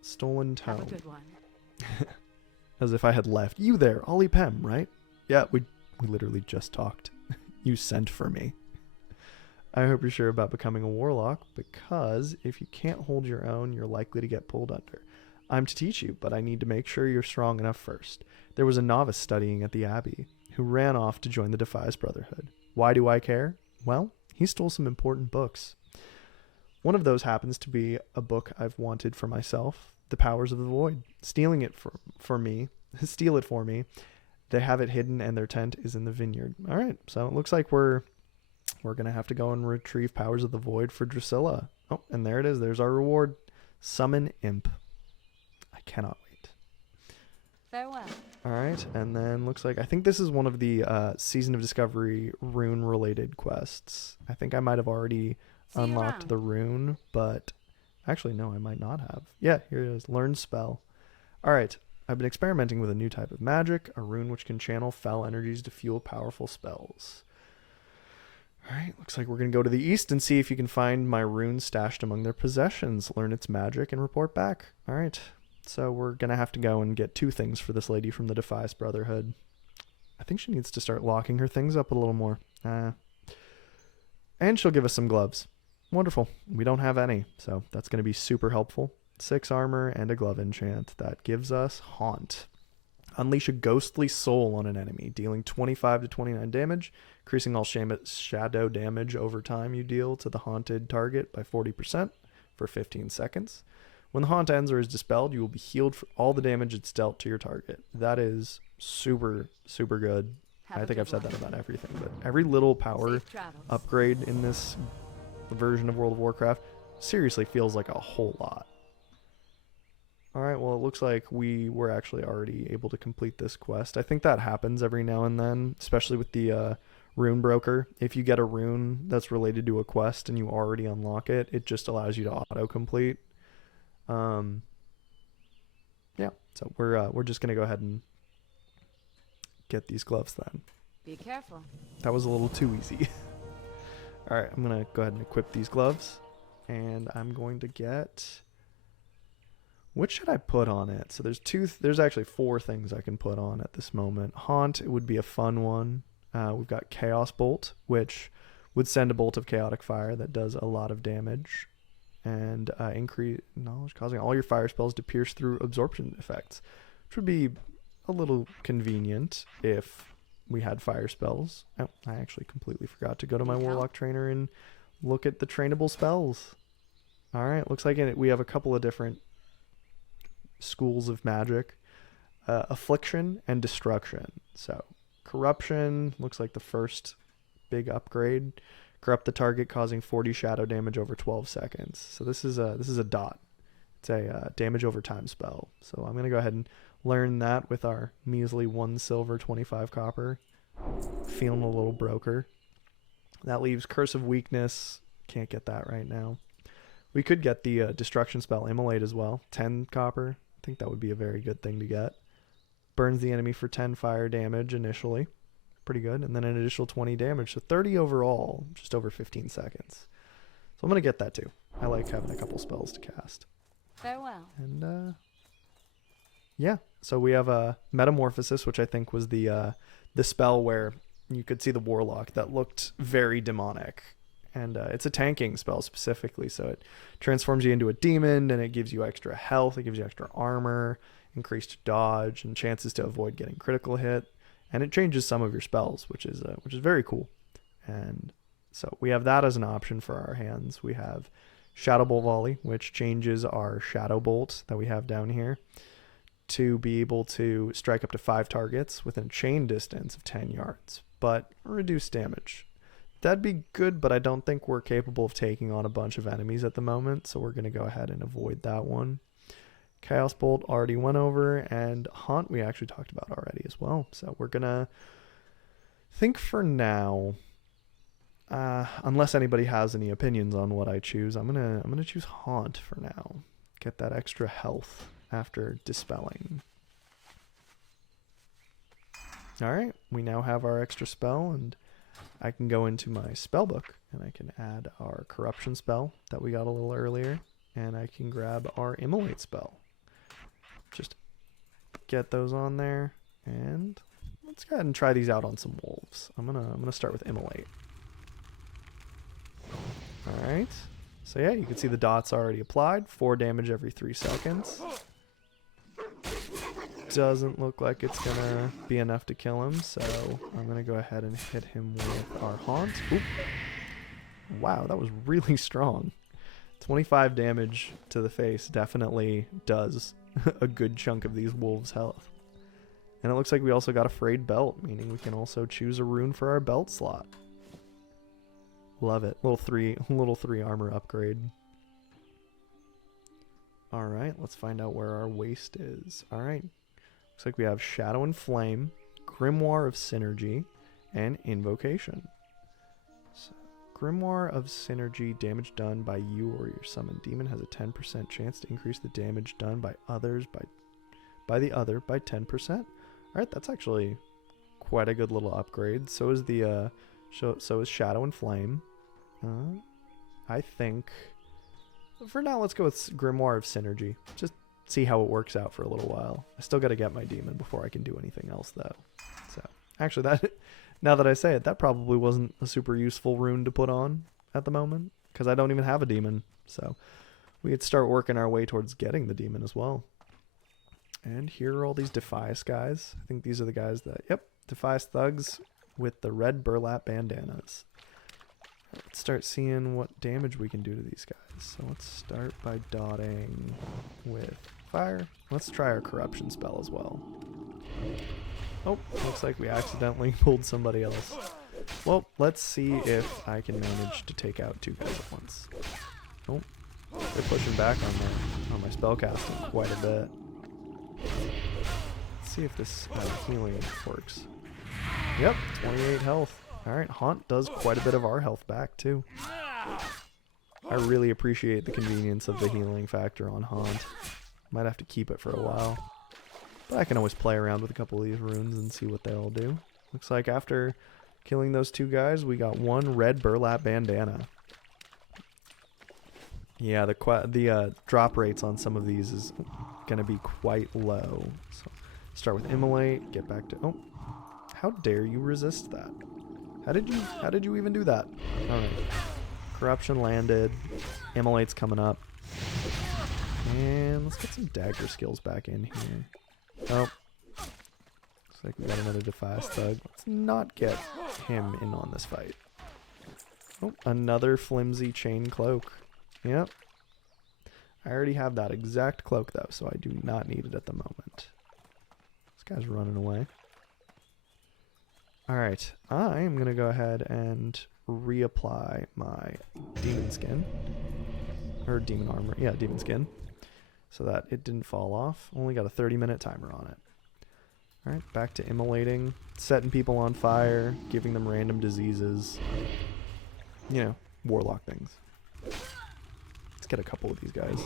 Stolen Tome. Have a good one. As if I had left. You there, OllyPem, right? Yeah, we literally just talked. You sent for me. I hope you're sure about becoming a warlock, because if you can't hold your own, you're likely to get pulled under. I'm to teach you, but I need to make sure you're strong enough first. There was a novice studying at the Abbey who ran off to join the Defias Brotherhood. Why do I care? Well, he stole some important books. One of those happens to be a book I've wanted for myself, The Powers of the Void. Stealing it for me. Steal it for me. They have it hidden, and their tent is in the vineyard. All right, so it looks like we're going to have to go and retrieve Powers of the Void for Drusilla. Oh, and there it is. There's our reward. Summon Imp. I cannot wait. Farewell. All right, and then looks like, I think this is one of the Season of Discovery rune-related quests. I think I might have already unlocked the rune, but actually, no, I might not have. Yeah, here it is. Learn spell. All right, I've been experimenting with a new type of magic, a rune which can channel foul energies to fuel powerful spells. All right, looks like we're going to go to the east and see if you can find my rune stashed among their possessions, learn its magic, and report back. All right, so we're going to have to go and get two things for this lady from the Defias Brotherhood. I think she needs to start locking her things up a little more. And she'll give us some gloves. Wonderful. We don't have any, so that's going to be super helpful. 6 armor and a glove enchant. That gives us Haunt. Unleash a ghostly soul on an enemy, dealing 25 to 29 damage, increasing all shadow damage over time you deal to the haunted target by 40% for 15 seconds. When the haunt ends or is dispelled, you will be healed for all the damage it's dealt to your target. That is super, super good. I think I've said that about everything, but every little power upgrade in this version of World of Warcraft seriously feels like a whole lot. Alright, well, it looks like we were actually already able to complete this quest. I think that happens every now and then, especially with the rune broker. If you get a rune that's related to a quest and you already unlock it, it just allows you to auto-complete. Yeah, so we're just going to go ahead and get these gloves then. Be careful. That was a little too easy. Alright, I'm going to go ahead and equip these gloves. And I'm going to get... What should I put on it? So there's actually 4 things I can put on at this moment. Haunt, it would be a fun one. We've got Chaos Bolt, which would send a bolt of chaotic fire that does a lot of damage. And increase knowledge, causing all your fire spells to pierce through absorption effects, which would be a little convenient if we had fire spells. Oh, I actually completely forgot to go to my Warlock trainer and look at the trainable spells. All right, looks like we have a couple of different schools of magic. Affliction and Destruction. So Corruption looks like the first big upgrade. Corrupt the target, causing 40 shadow damage over 12 seconds. So this is a dot. It's a damage over time spell. So I'm going to go ahead and learn that with our measly 1 silver, 25 copper. Feeling a little broker. That leaves Curse of Weakness. Can't get that right now. We could get the Destruction spell Immolate as well. 10 copper. I think that would be a very good thing to get. Burns the enemy for 10 fire damage initially. pretty good. And then an additional 20 damage, so 30 overall, just over 15 seconds. So I'm going to get that too. I like having a couple spells to cast. Farewell. And yeah, so we have a Metamorphosis, which I think was the spell where you could see the Warlock that looked very demonic. And it's a tanking spell specifically, so it transforms you into a demon, and it gives you extra health, it gives you extra armor, increased dodge, and chances to avoid getting critical hit. And it changes some of your spells, which is very cool. And so we have that as an option for our hands. We have Shadow Bolt Volley, which changes our Shadow Bolt that we have down here to be able to strike up to 5 targets within a chain distance of 10 yards, but reduce damage. That'd be good, but I don't think we're capable of taking on a bunch of enemies at the moment, so we're going to go ahead and avoid that one. Chaos Bolt already went over, and Haunt we actually talked about already as well. So we're going to think for now, unless anybody has any opinions on what I choose, I'm gonna choose Haunt for now. Get that extra health after dispelling. Alright, we now have our extra spell, and I can go into my spell book and I can add our corruption spell that we got a little earlier, and I can grab our immolate spell. Just get those on there, and let's go ahead and try these out on some wolves. I'm gonna start with immolate. Alright. So yeah, you can see the dots already applied. 4 damage every 3 seconds. Doesn't look like it's gonna be enough to kill him, so I'm gonna go ahead and hit him with our Haunt. Oop. Wow, that was really strong. 25 damage to the face definitely does a good chunk of these wolves' health. And it looks like we also got a frayed belt, meaning we can also choose a rune for our belt slot. Love it. Little 3 armor upgrade. Alright, let's find out where our waist is. Alright. Looks like we have Shadow and Flame, Grimoire of Synergy, and Invocation. So, Grimoire of Synergy, damage done by you or your summoned demon has a 10% chance to increase the damage done by others by the other by 10%. Alright, that's actually quite a good little upgrade. So is the so is Shadow and Flame. I think for now let's go with Grimoire of Synergy. Just see how it works out for a little while. I still got to get my demon before I can do anything else though. So actually, that now that I say it, that probably wasn't a super useful rune to put on at the moment, because I don't even have a demon. So we could start working our way towards getting the demon as well. And here are all these Defias guys. I think these are the guys that, yep, Defias thugs with the red burlap bandanas. Let's start seeing what damage we can do to these guys. So let's start by dotting with fire. Let's try our corruption spell as well. Oh, looks like we accidentally pulled somebody else. Well, let's see if I can manage to take out 2 guys at once. Oh, they're pushing back on my spell casting quite a bit. Let's see if this healing works. Yep, 28 health. Alright, Haunt does quite a bit of our health back too. I really appreciate the convenience of the healing factor on Haunt. Might have to keep it for a while. But I can always play around with a couple of these runes and see what they all do. Looks like after killing those 2 guys, we got 1 red burlap bandana. Yeah, the drop rates on some of these is going to be quite low. So start with Immolate, get back to... Oh, how dare you resist that? How did you even do that? Alright. Corruption landed. Immolate's coming up. And let's get some dagger skills back in here. Oh. Looks like we got another Defias thug. Let's not get him in on this fight. Oh, another flimsy chain cloak. Yep. I already have that exact cloak though, so I do not need it at the moment. This guy's running away. Alright, I'm going to go ahead and reapply my demon skin. Or demon armor. Yeah, demon skin. So that it didn't fall off. Only got a 30-minute timer on it. Alright, back to immolating. Setting people on fire. Giving them random diseases. You know, Warlock things. Let's get a couple of these guys.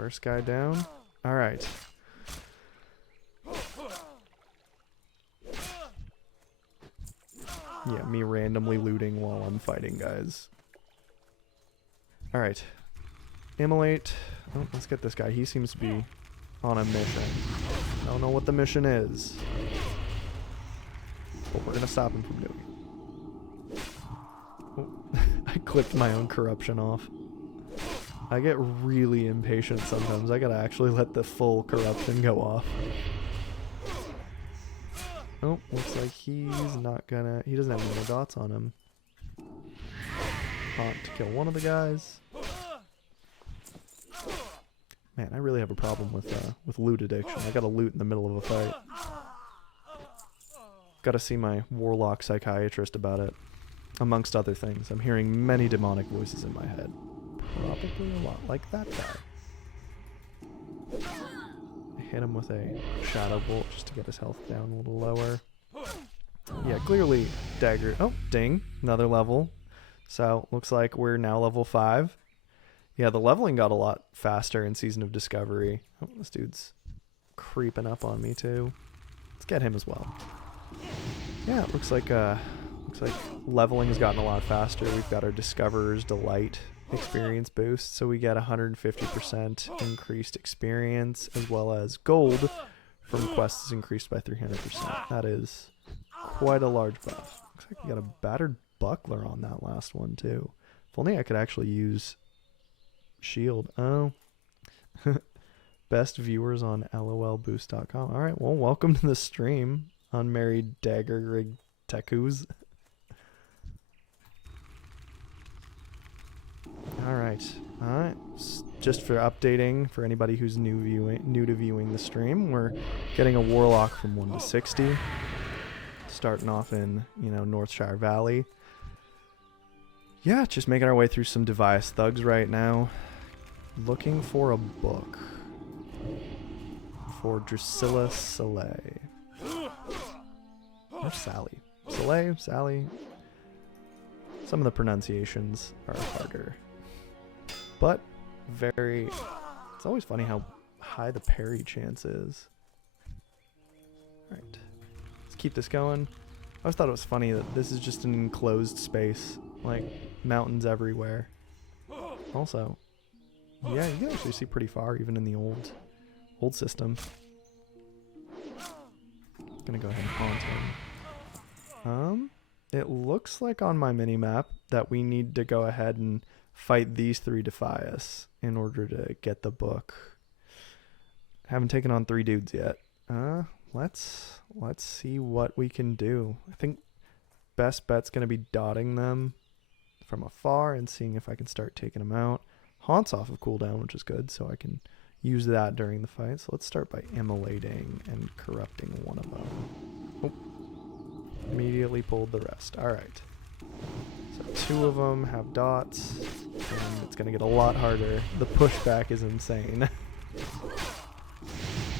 First guy down. All right. Yeah, me randomly looting while I'm fighting guys. All right. Immolate. Oh, let's get this guy. He seems to be on a mission. I don't know what the mission is, but we're gonna stop him from doing it. Oh, I clicked my own corruption off. I get really impatient sometimes. I gotta actually let the full corruption go off. Oh, looks like he's not gonna... He doesn't have any more dots on him. Haunt to kill one of the guys. Man, I really have a problem with loot addiction. I gotta loot in the middle of a fight. Gotta see my Warlock psychiatrist about it. Amongst other things. I'm hearing many demonic voices in my head. Probably a lot like that guy. I hit him with a shadow bolt just to get his health down a little lower. Yeah, clearly dagger. Oh, ding. Another level. So, looks like we're now level 5. Yeah, the leveling got a lot faster in Season of Discovery. Oh, this dude's creeping up on me too. Let's get him as well. Yeah, it looks like leveling has gotten a lot faster. We've got our Discoverer's Delight experience boost, so we get 150% increased experience, as well as gold from quests is increased by 300%. That is quite a large buff. Looks like we got a battered buckler on that last one too. If only I could actually use shield. Oh. Best viewers on lolboost.com. Alright, well, welcome to the stream, unmarried dagger rig tekus. Alright. Just for updating, for anybody who's new to viewing the stream, we're getting a Warlock from 1 to 60. Starting off in, Northshire Valley. Yeah, just making our way through some Device Thugs right now. Looking for a book. For Drusilla Soleil. Or Sally. Soleil, Sally. Some of the pronunciations are harder. But it's always funny how high the parry chance is. Alright. Let's keep this going. I always thought it was funny that this is just an enclosed space. Like, mountains everywhere. Also, yeah, you can actually see pretty far even in the old system. Gonna go ahead and haunt him. It looks like on my mini-map that we need to go ahead and fight these 3 Defias in order to get the book. Haven't taken on 3 dudes yet. Let's see what we can do. I think best bet's gonna be dotting them from afar and seeing if I can start taking them out. Haunt's off of cooldown, which is good, so I can use that during the fight. So let's start by immolating and corrupting one of them. Oh. Immediately pulled the rest. Alright. So 2 of them have dots, and it's going to get a lot harder. The pushback is insane.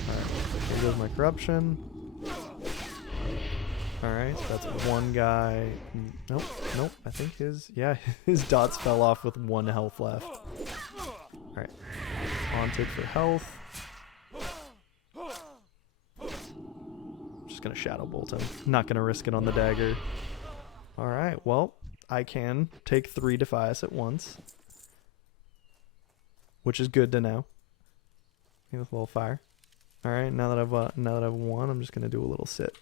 Alright, so here goes my corruption. Alright, so that's 1 guy. Nope, I think his dots fell off with 1 health left. Alright, haunted for health. Just gonna shadow bolt him. Not gonna risk it on the dagger. Alright, well, I can take 3 Defias at once, which is good to know. With a little fire. Alright, now that I've won, I'm just gonna do a little sit.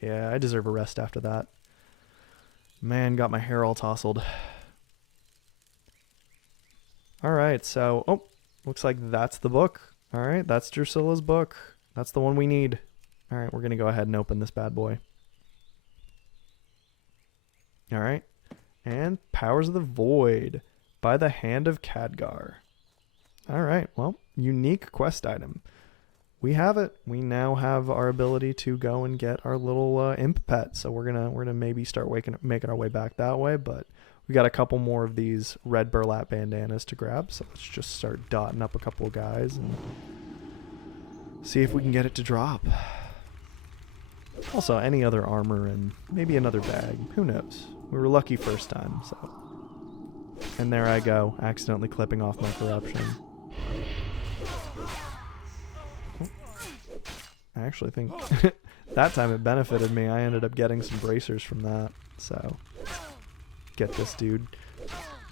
Yeah, I deserve a rest after that. Man, got my hair all tousled. Alright, so looks like that's the book. Alright, that's Drusilla's book. That's the one we need. Alright, we're gonna go ahead and open this bad boy. Alright. And Powers of the Void by the Hand of Khadgar. Alright, well, unique quest item. We have it. We now have our ability to go and get our little imp pet. So we're gonna maybe start making our way back that way, but we got a couple more of these red burlap bandanas to grab. So let's just start dotting up a couple of guys and see if we can get it to drop. Also, any other armor and maybe another bag. Who knows? We were lucky first time, so. And there I go, accidentally clipping off my corruption. I actually think that time it benefited me. I ended up getting some bracers from that. So, get this dude.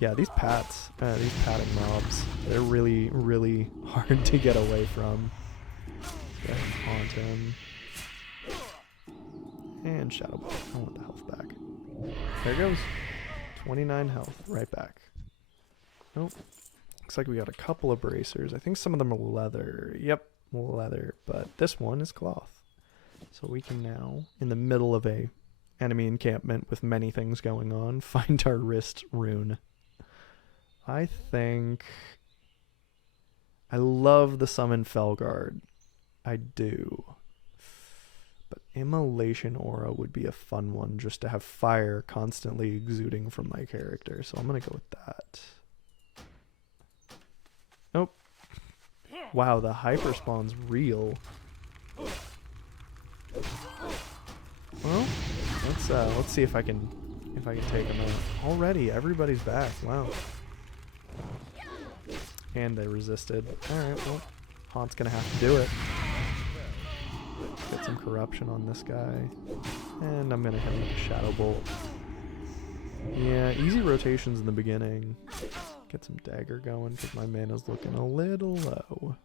Yeah, these patting mobs, they're really, really hard to get away from. Go ahead and haunt him. And Shadow Ball. I want the health back. There goes. 29 health. Right back. Nope. Looks like we got a couple of bracers. I think some of them are leather. Yep, leather. But this one is cloth. So we can now, in the middle of a enemy encampment with many things going on, find our wrist rune. I think... I love the summon Felguard. I do. But Immolation Aura would be a fun one, just to have fire constantly exuding from my character. So I'm going to go with that. Nope. Wow, the hyper spawn's real. Well, let's see if I can take him out. Already, everybody's back. Wow. And they resisted. Alright, well, Haunt's gonna have to do it. Get some corruption on this guy. And I'm gonna hit him with a Shadow Bolt. Yeah, easy rotations in the beginning. Get some dagger going because my mana's looking a little low.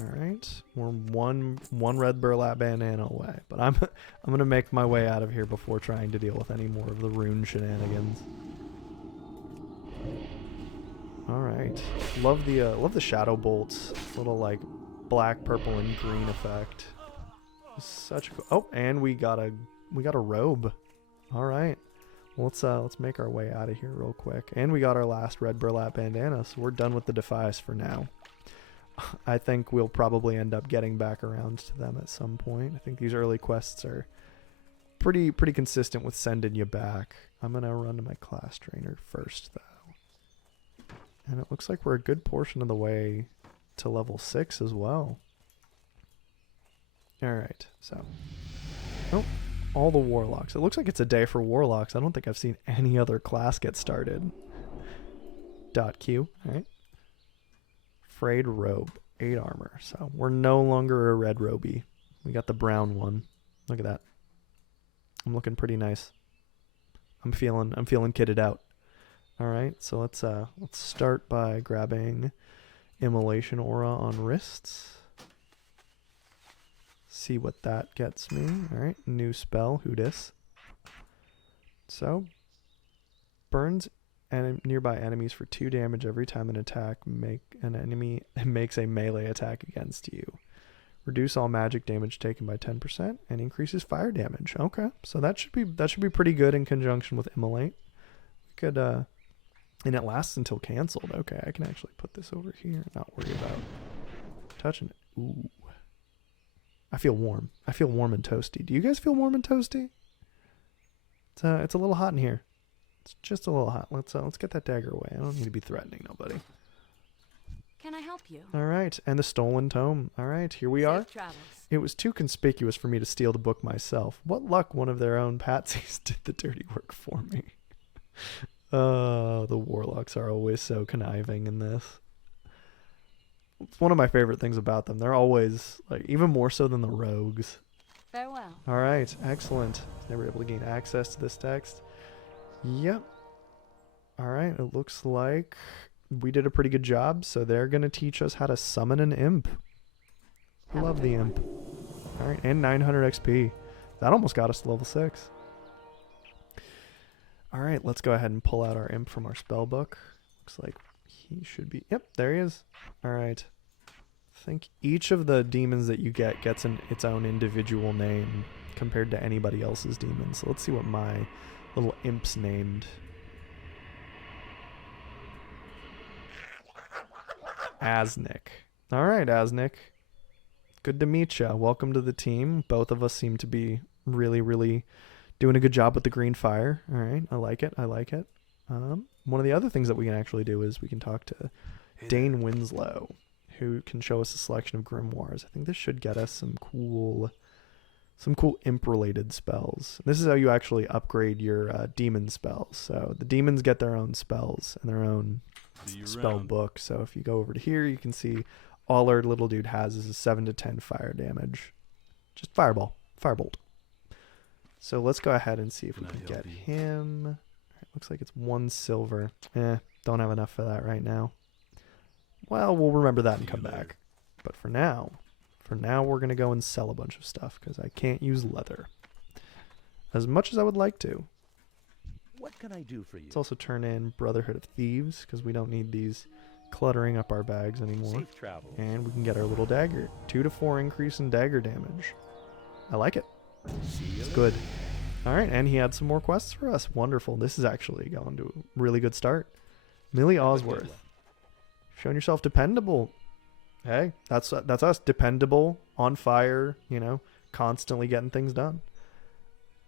Alright, we're one red burlap bandana away, but I'm gonna make my way out of here before trying to deal with any more of the rune shenanigans. Alright. Love the Shadow Bolts. Little like black, purple, and green effect. Such a oh, and we got a robe. Alright. Well, let's make our way out of here real quick. And we got our last red burlap bandana, so we're done with the Defias for now. I think we'll probably end up getting back around to them at some point. I think these early quests are pretty consistent with sending you back. I'm gonna run to my class trainer first though. And it looks like we're a good portion of the way to level 6 as well. Alright, so oh, all the Warlocks. It looks like it's a day for Warlocks. I don't think I've seen any other class get started. .Q, alright. Frayed robe, 8 armor. So we're no longer a red robey. We got the brown one. Look at that. I'm looking pretty nice. I'm feeling kitted out. All right, so let's start by grabbing Immolation Aura on wrists. See what that gets me. All right, new spell. Who dis? So burns nearby enemies for 2 damage every time an attack makes a melee attack against you. Reduce all magic damage taken by 10% and increases fire damage. Okay, so that should be pretty good in conjunction with Immolate. We could and it lasts until canceled. Okay, I can actually put this over here. Not worry about touching it. Ooh, I feel warm. I feel warm and toasty. Do you guys feel warm and toasty? It's a little hot in here. It's just a little hot. Let's get that dagger away. I don't need to be threatening nobody. Can I help you? All right, and the stolen tome. All right, here we are. Safe travels. It was too conspicuous for me to steal the book myself. What luck one of their own patsies did the dirty work for me. Oh, the Warlocks are always so conniving in this. It's one of my favorite things about them. They're always, like, even more so than the rogues. Farewell. All right, excellent. They were able to gain access to this text. Yep. All right, it looks like we did a pretty good job, so they're going to teach us how to summon an imp. Love the imp. All right, and 900 XP. That almost got us to level 6. All right, let's go ahead and pull out our imp from our spell book. Looks like he should be... Yep, there he is. All right. I think each of the demons that you get gets its own individual name compared to anybody else's demon. So let's see what my little imp's named. Aznik. All right, Aznik. Good to meet you. Welcome to the team. Both of us seem to be really doing a good job with the green fire. All right, I like it. One of the other things that we can actually do is we can talk to Dane Winslow, who can show us a selection of grimoires. I think this should get us some cool imp-related spells. This is how you actually upgrade your demon spells. So the demons get their own spells and their own See you spell around. book. So if you go over to here, you can see all our little dude has is a 7 to 10 fire damage. Just firebolt. So let's go ahead and see if we Can I can help get you? him. Alright, looks like it's 1 silver. Don't have enough for that right now. Well, we'll remember that and See come you later. back. But for now we're going to go and sell a bunch of stuff because I can't use leather. As much as I would like to. What can I do for you? Let's also turn in Brotherhood of Thieves because we don't need these cluttering up our bags anymore. Safe travel. And we can get our little dagger. 2 to 4 increase in dagger damage. I like it. See you It's later. good. Alright, and he had some more quests for us. Wonderful. This is actually going to a really good start. Millie Have a good Osworth. one. Showing yourself dependable. Hey, that's us. Dependable, on fire, constantly getting things done.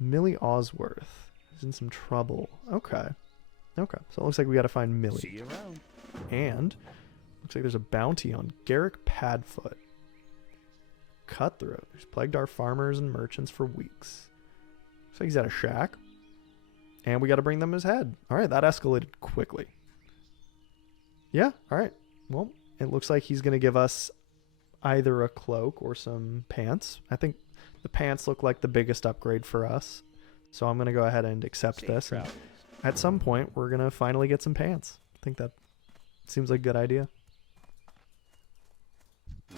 Millie Osworth is in some trouble. Okay. So it looks like we got to find Millie. See you around. And looks like there's a bounty on Garrick Padfoot. Cutthroat. He's plagued our farmers and merchants for weeks. Looks like he's at a shack. And we got to bring them his head. All right, that escalated quickly. Yeah, all right. Well, it looks like he's going to give us either a cloak or some pants. I think the pants look like the biggest upgrade for us. So I'm going to go ahead and accept Safe this. And travels. at some point, we're going to finally get some pants. I think that seems like a good idea.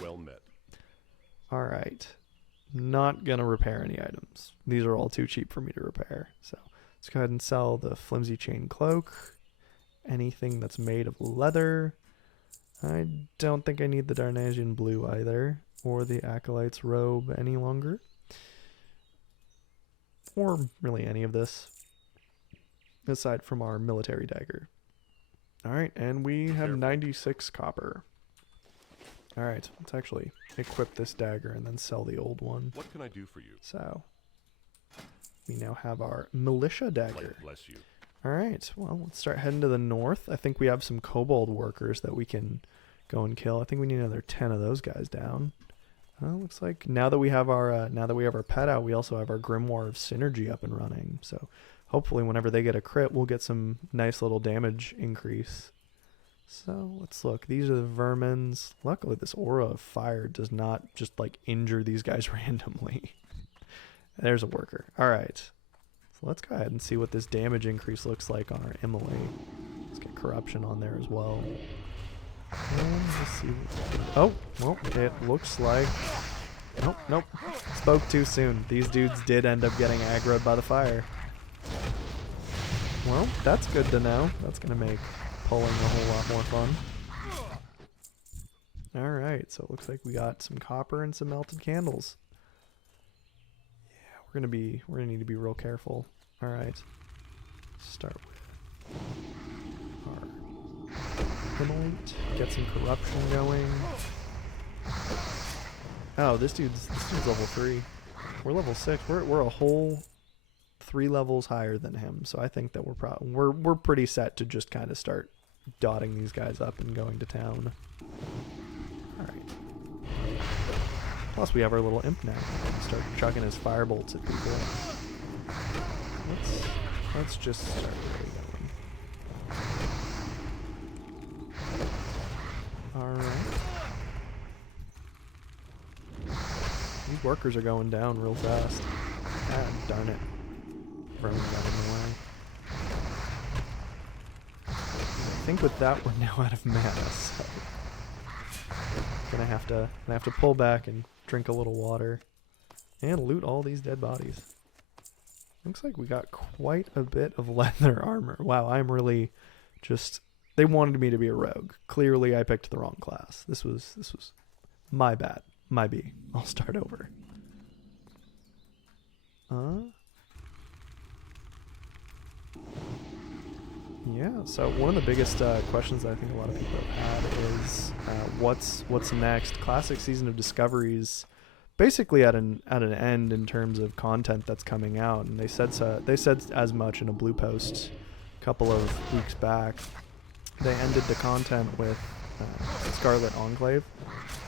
Well met. All right. Not going to repair any items. These are all too cheap for me to repair. So let's go ahead and sell the flimsy chain cloak. Anything that's made of leather. I don't think I need the Darnasian blue either. Or the Acolyte's robe any longer. Or really any of this. Aside from our military dagger. Alright, and we have Careful. 96 copper. Alright, let's actually equip this dagger and then sell the old one. What can I do for you? So, we now have our militia dagger. Light bless you. Alright, well, let's start heading to the north. I think we have some kobold workers that we can go and kill. I think we need another 10 of those guys down. Looks like now that we have our pet out, we also have our Grimoire of Synergy up and running. So hopefully whenever they get a crit, we'll get some nice little damage increase. So let's look. These are the vermins. Luckily, this aura of fire does not just like injure these guys randomly. There's a worker. All right. So let's go ahead and see what this damage increase looks like on our Emily. Let's get corruption on there as well. And let's see. Oh, well, it looks like... Nope. Spoke too soon. These dudes did end up getting aggroed by the fire. Well, that's good to know. That's going to make pulling a whole lot more fun. Alright, so it looks like we got some copper and some melted candles. Yeah, we're gonna need to be real careful. Alright. Start with our Immolate, get some corruption going. Oh, this dude's level 3. We're level 6. We're a whole 3 levels higher than him, so I think that we're pretty set to just kind of start dotting these guys up and going to town. Alright. Plus we have our little imp now. Start chucking his firebolts at people. Let's just start really going. Alright. These workers are going down real fast. Ah, darn it. Vermin got in the way. I think with that we're now out of mana, so gonna have to pull back and drink a little water and loot all these dead bodies. Looks like we got quite a bit of leather armor. Wow, I'm really just... They wanted me to be a rogue. Clearly I picked the wrong class. This was my bad. My B. I'll start over. Yeah, so one of the biggest questions that I think a lot of people have had is what's next? Classic Season of Discovery's basically at an end in terms of content that's coming out, and they said as much in a blue post a couple of weeks back. They ended the content with Scarlet Enclave,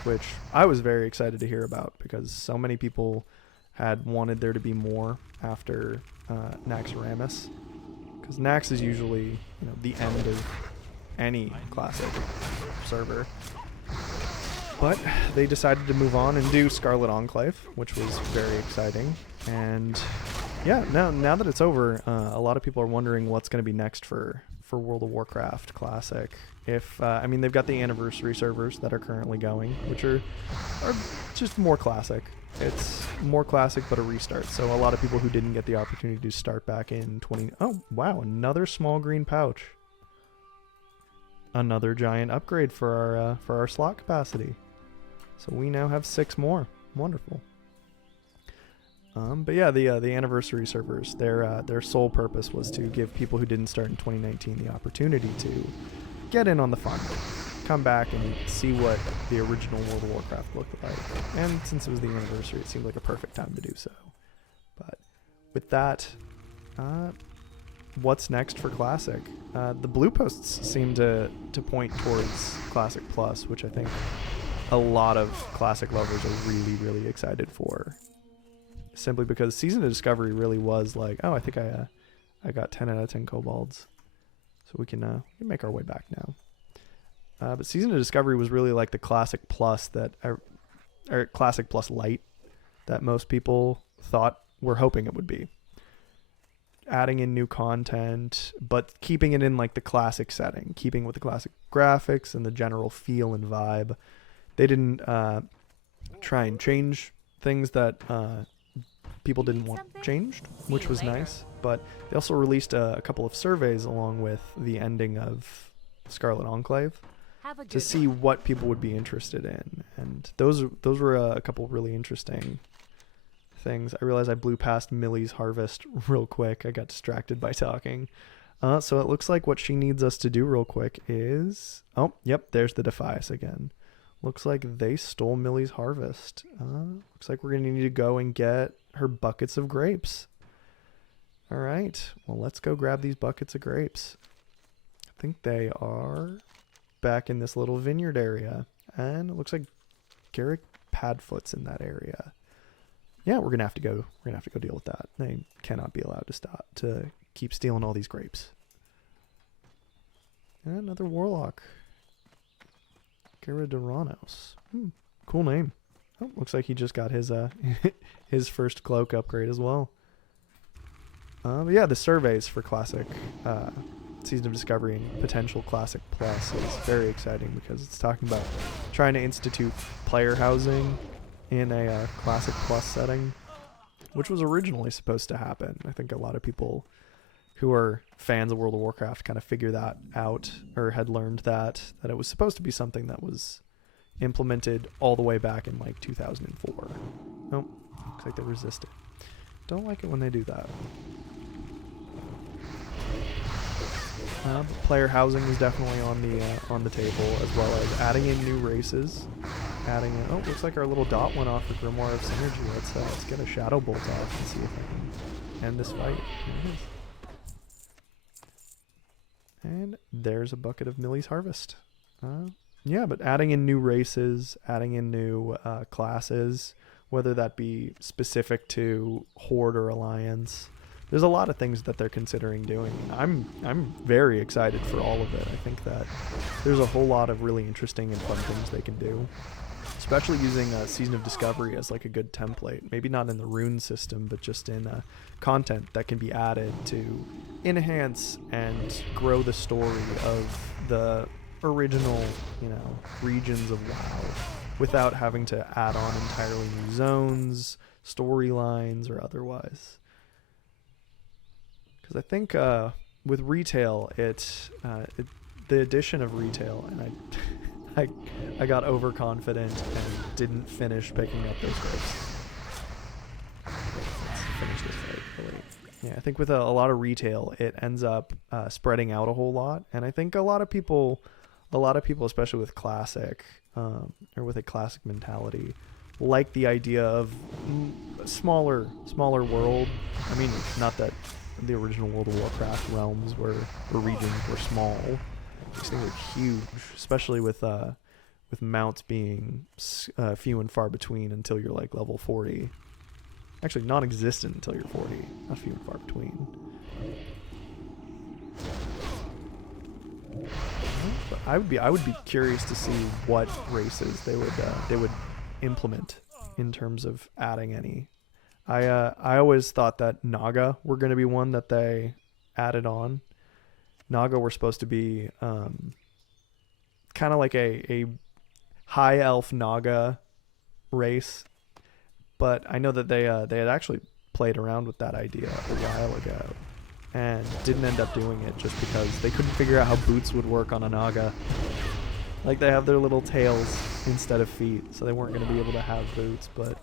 which I was very excited to hear about because so many people had wanted there to be more after Naxxramas. Because Nax is usually, the end of any classic server. But they decided to move on and do Scarlet Enclave, which was very exciting. And yeah, now that it's over, a lot of people are wondering what's going to be next for World of Warcraft Classic. If I mean, they've got the anniversary servers that are currently going, which are just more classic. It's more classic, but a restart. So a lot of people who didn't get the opportunity to start back in 20... Oh, wow, another small green pouch. Another giant upgrade for our slot capacity. So we now have 6 more. Wonderful. But yeah, the anniversary servers, their sole purpose was to give people who didn't start in 2019 the opportunity to get in on the fun, come back and see what the original World of Warcraft looked like. And since it was the anniversary, it seemed like a perfect time to do so. But with that, what's next for Classic? The blue posts seem to point towards Classic Plus, which I think a lot of Classic lovers are really, really excited for. Simply because Season of Discovery really was like, oh, I think I got 10 out of 10 kobolds. So we can make our way back now. But Season of Discovery was really like the Classic Plus or Classic Plus Lite that most people thought were hoping it would be. Adding in new content, but keeping it in like the classic setting, keeping with the classic graphics and the general feel and vibe. They didn't try and change things that people didn't want changed, which was nice. But they also released a couple of surveys along with the ending of Scarlet Enclave to see what people would be interested in, and those were a couple really interesting things. I realized I blew past Millie's Harvest real quick. I got distracted by talking. So it looks like what she needs us to do real quick is... Oh, yep, there's the Defias again. Looks like they stole Millie's Harvest. Looks like we're going to need to go and get her buckets of grapes. All right, well, let's go grab these buckets of grapes. I think they are back in this little vineyard area. And it looks like Garrick Padfoot's in that area. Yeah, we're gonna have to go deal with that. They cannot be allowed to keep stealing all these grapes. And another Warlock. Garadoranos. Cool name. Oh, looks like he just got his his first cloak upgrade as well. But yeah, the surveys for Classic Season of Discovery and potential Classic Plus is very exciting because it's talking about trying to institute player housing in a Classic Plus setting, which was originally supposed to happen. I think a lot of people who are fans of World of Warcraft kind of figure that out, or had learned that it was supposed to be something that was implemented all the way back in like 2004. Nope, looks like they resisted. Don't like it when they do that. Player housing is definitely on the table, as well as adding in new races. Adding in, oh, looks like our little dot went off for Grimoire of Synergy. Let's get a Shadow Bolt off and see if I can end this fight. Here it is. And there's a bucket of Millie's Harvest. Yeah, but adding in new races, adding in new classes, whether that be specific to Horde or Alliance. There's a lot of things that they're considering doing. I'm very excited for all of it. I think that there's a whole lot of really interesting and fun things they can do, especially using Season of Discovery as like a good template. Maybe not in the rune system, but just in content that can be added to enhance and grow the story of the original, regions of WoW, without having to add on entirely new zones, storylines, or otherwise. Because I think with retail, the addition of retail, and I got overconfident and didn't finish picking up those grapes. Let's finish this fight, really. Yeah, I think with a lot of retail, it ends up spreading out a whole lot, and I think a lot of people, especially with classic or with a classic mentality, like the idea of smaller world. I mean, not that the original World of Warcraft realms or regions were small. These things are huge, especially with mounts being few and far between until you're like level 40. Actually, non-existent until you're 40. Not few and far between. But I would be curious to see what races they would implement in terms of adding any. I always thought that Naga were going to be one that they added on. Naga were supposed to be kind of like a high elf Naga race, but I know that they had actually played around with that idea a while ago and didn't end up doing it just because they couldn't figure out how boots would work on a Naga. Like, they have their little tails instead of feet, so they weren't going to be able to have boots. But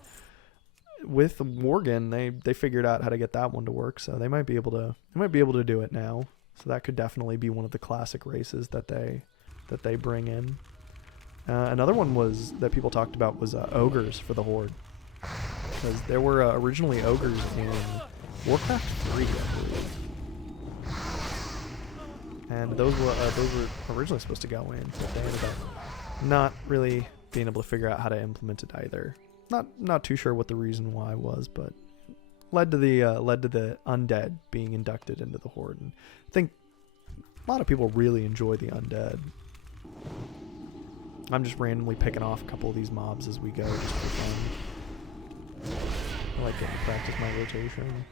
with Worgen, they figured out how to get that one to work, so they might be able to do it now. So that could definitely be one of the classic races that they bring in. Another one was that people talked about was ogres for the Horde, because there were originally ogres in Warcraft 3, I believe. And those were originally supposed to go in, but they ended up not really being able to figure out how to implement it either. Not too sure what the reason why was, but led to the undead being inducted into the Horde. And I think a lot of people really enjoy the undead. I'm just randomly picking off a couple of these mobs as we go, just for fun. I like getting to practice my rotation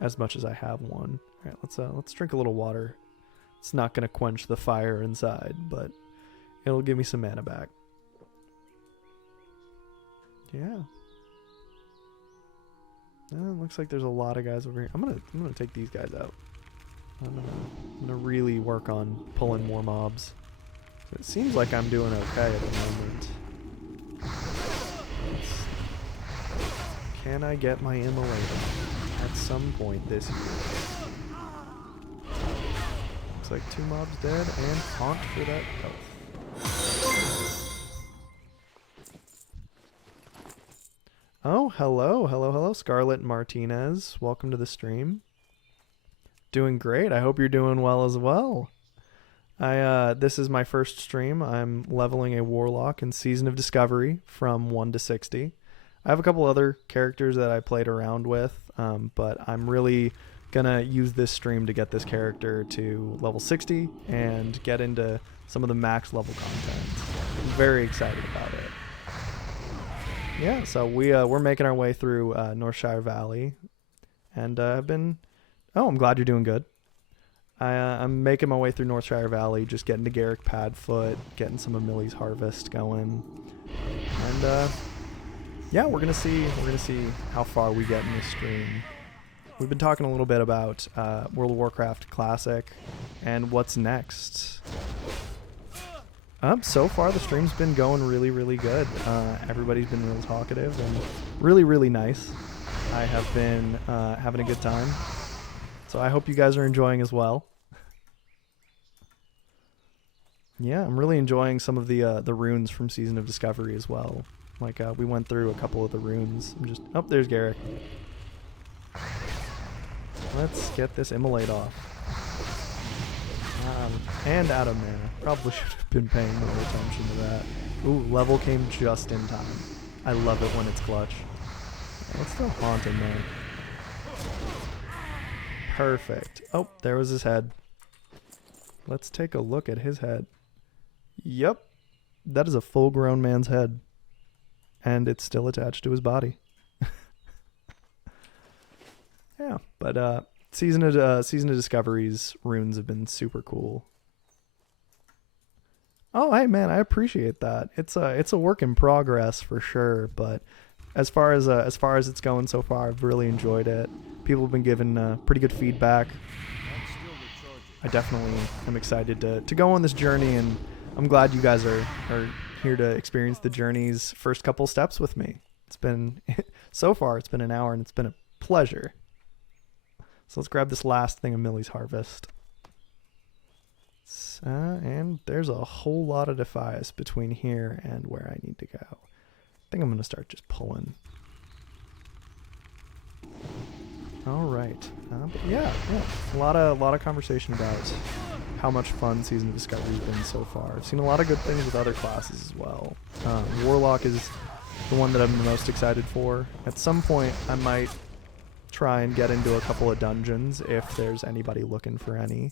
as much as I have one. All right, let's drink a little water. It's not going to quench the fire inside, but it'll give me some mana back. Yeah. Looks like there's a lot of guys over here. I'm gonna take these guys out. I'm gonna really work on pulling more mobs. So it seems like I'm doing okay at the moment. Can I get my immolator at some point this year? Looks like 2 mobs dead and haunt for that health. Oh, hello, Scarlett Martinez. Welcome to the stream. Doing great. I hope you're doing well as well. This is my first stream. I'm leveling a Warlock in Season of Discovery from 1 to 60. I have a couple other characters that I played around with, but I'm really gonna use this stream to get this character to level 60 and get into some of the max level content. I'm very excited about it. Yeah, so we're making our way through Northshire Valley, and I've been. Oh, I'm glad you're doing good. I'm making my way through Northshire Valley, just getting to Garrick Padfoot, getting some of Millie's Harvest going, and yeah, we're gonna see how far we get in this stream. We've been talking a little bit about World of Warcraft Classic and what's next. So far the stream's been going really, really good. Everybody's been real talkative and really, really nice. I have been having a good time. So I hope you guys are enjoying as well. Yeah, I'm really enjoying some of the runes from Season of Discovery as well. Like, we went through a couple of the runes. Oh, there's Garrick. Let's get this immolate off. And out of mana. Probably should have been paying more attention to that. Ooh, level came just in time. I love it when it's clutch. Let's still haunt him there. Perfect. Oh, there was his head. Let's take a look at his head. Yep. That is a full-grown man's head. And it's still attached to his body. Yeah, but Season of Discovery's runes have been super cool. Oh, hey man, I appreciate that. It's a work in progress for sure, but as far as it's going so far, I've really enjoyed it. People have been giving pretty good feedback. I definitely am excited to go on this journey, and I'm glad you guys are here to experience the journey's first couple steps with me. It's been so far it's been an hour, and it's been a pleasure. So let's grab this last thing of Millie's Harvest. And there's a whole lot of Defias between here and where I need to go. I think I'm going to start just pulling. All right. But yeah. A lot of conversation about how much fun Season of Discovery has been so far. I've seen a lot of good things with other classes as well. Warlock is the one that I'm the most excited for. At some point, I might try and get into a couple of dungeons if there's anybody looking for any.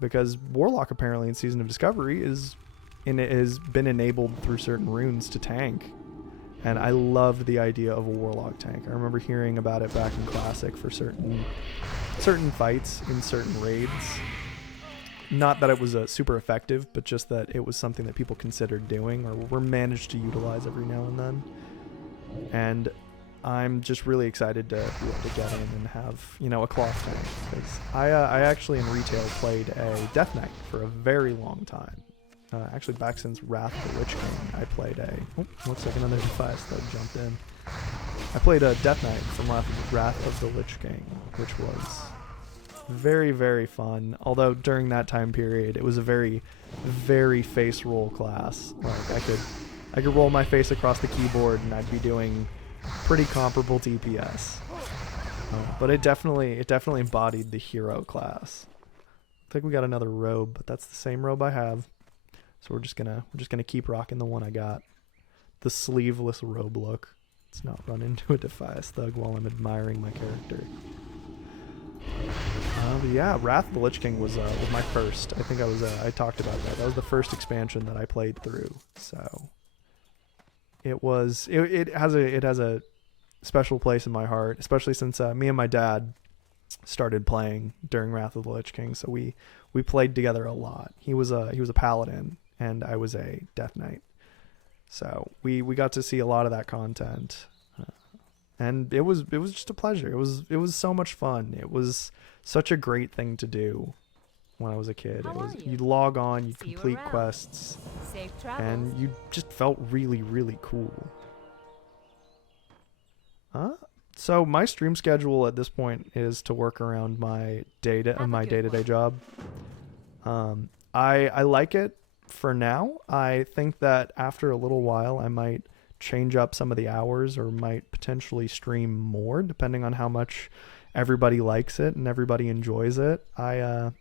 because Warlock apparently in Season of Discovery has been enabled through certain runes to tank. And I loved the idea of a Warlock tank. I remember hearing about it back in Classic for certain fights in certain raids. Not that it was super effective, but just that it was something that people considered doing or were managed to utilize every now and then. And I'm just really excited to be able to get in and have, a cloth tank. Because I actually in retail played a Death Knight for a very long time. Actually, back since Wrath of the Lich King, I played looks like another device that jumped in. I played a Death Knight from Wrath of the Lich King, which was very, very fun. Although during that time period, it was a very, very face roll class. Like I could roll my face across the keyboard and I'd be doing pretty comparable DPS. But it definitely embodied the hero class. I think we got another robe, but that's the same robe I have. So we're just gonna keep rocking the one I got. The sleeveless robe look. Let's not run into a Defias Thug while I'm admiring my character. But yeah, Wrath of the Lich King was my first. I think I talked about that. That was the first expansion that I played through. So it has a special place in my heart, especially since me and my dad started playing during Wrath of the Lich King. So we played together a lot. He was a paladin and I was a Death Knight. So we got to see a lot of that content. And it was just a pleasure. It was so much fun. It was such a great thing to do when I was a kid. You'd log on, you'd complete quests, Safe travels. and you just felt really, really cool. So my stream schedule at this point is to work around my day-to-day job. I like it for now. I think that after a little while, I might change up some of the hours or might potentially stream more depending on how much everybody likes it and everybody enjoys it. I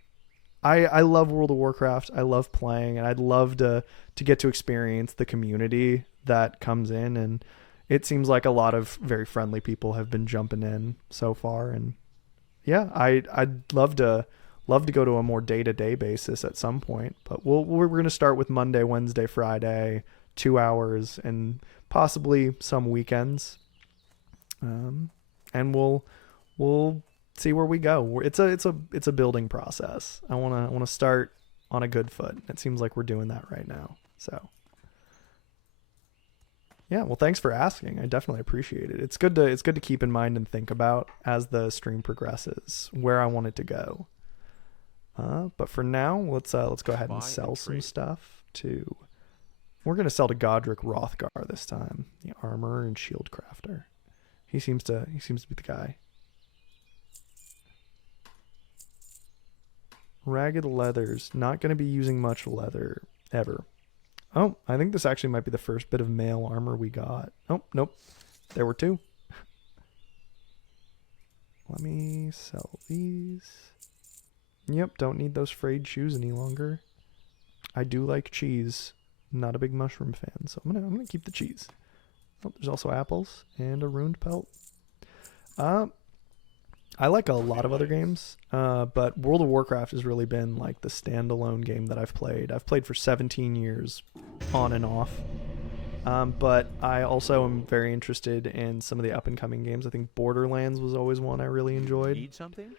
love World of Warcraft. I love playing, and I'd love to get to experience the community that comes in, and it seems like a lot of very friendly people have been jumping in so far. And yeah, I'd love to go to a more day-to-day basis at some point, but we're going to start with Monday, Wednesday, Friday, 2 hours, and possibly some weekends. And we'll see where we go. It's a building process. I want to start on a good foot. It seems like we're doing that right now. So yeah, well, thanks for asking. I definitely appreciate it. It's good to keep in mind and think about as the stream progresses where I want it to go. But for now, let's go ahead and sell some stuff to. We're gonna sell to Godric Rothgar this time, the armor and shield crafter. He seems to be the guy. Ragged leathers. Not gonna be using much leather ever. Oh, I think this actually might be the first bit of mail armor we got. Oh, nope. There were two. Let me sell these. Yep, don't need those frayed shoes any longer. I do like cheese. Not a big mushroom fan, so I'm gonna keep the cheese. Oh, there's also apples and a ruined pelt. I like a lot of other games, but World of Warcraft has really been like the standalone game that I've played. I've played for 17 years, on and off. But I also am very interested in some of the up-and-coming games. I think Borderlands was always one I really enjoyed. Need something?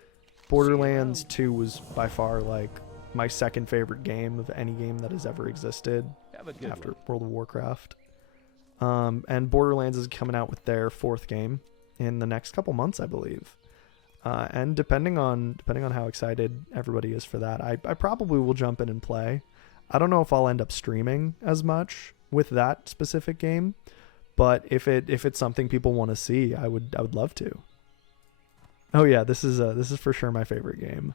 Borderlands 2 was by far like my second favorite game of any game that has ever existed after World of Warcraft. And Borderlands is coming out with their fourth game in the next couple months, I believe. And depending on how excited everybody is for that, I probably will jump in and play. I don't know if I'll end up streaming as much with that specific game, but if it's something people want to see, I would love to. Oh yeah, this is for sure my favorite game.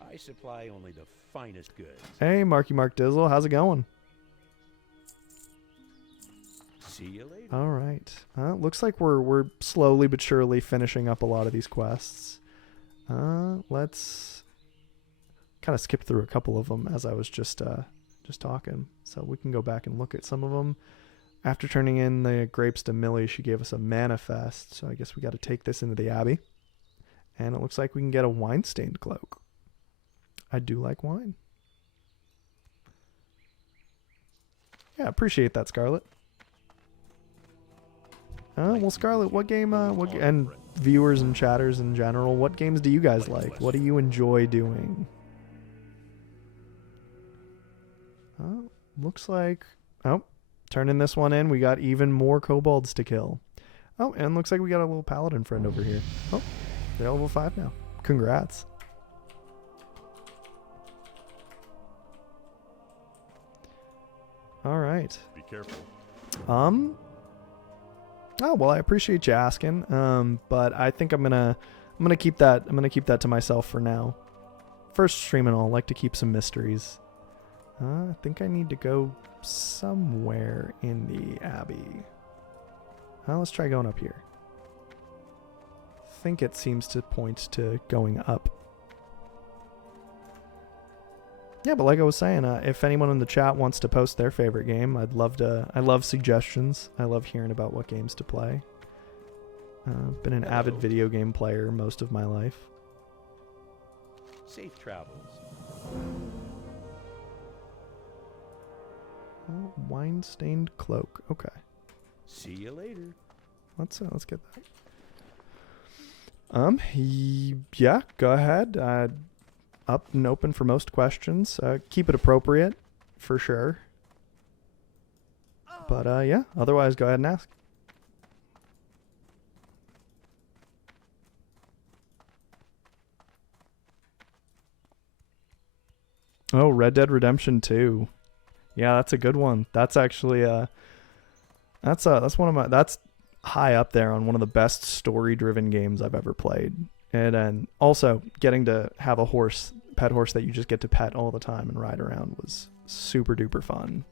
I supply only the finest goods. Hey, Marky Mark Dizzle, how's it going? See you later. All right. Looks like we're slowly but surely finishing up a lot of these quests. Let's kind of skip through a couple of them as I was just talking, so we can go back and look at some of them. After turning in the grapes to Millie, she gave us a manifest, so I guess we got to take this into the Abbey And it looks like we can get a wine-stained cloak. I do like wine. Yeah, appreciate that, Scarlet. Well, Scarlet, what game, and viewers and chatters in general, what games do you guys like? What do you enjoy doing? Looks like, turning this one in, we got even more kobolds to kill. Oh, and looks like we got a little paladin friend over here. Oh, they're level 5 now. Congrats. All right. Be careful. Oh, well, I appreciate you asking. But I think I'm gonna keep that to myself for now. First stream and all, I like to keep some mysteries. I think I need to go somewhere in the Abbey. Let's try going up here. I think it seems to point to going up. Yeah, but like I was saying, if anyone in the chat wants to post their favorite game, I'd love to. I love suggestions. I love hearing about what games to play. I've been an avid video game player most of my life. Safe travels. Wine-stained cloak. Okay. See you later. Let's get that. Yeah, go ahead. Up and open for most questions. Keep it appropriate, for sure. But yeah, otherwise go ahead and ask. Oh, Red Dead Redemption 2. Yeah, that's a good one. That's actually that's high up there on one of the best story-driven games I've ever played. And also getting to have a pet horse that you just get to pet all the time and ride around was super duper fun.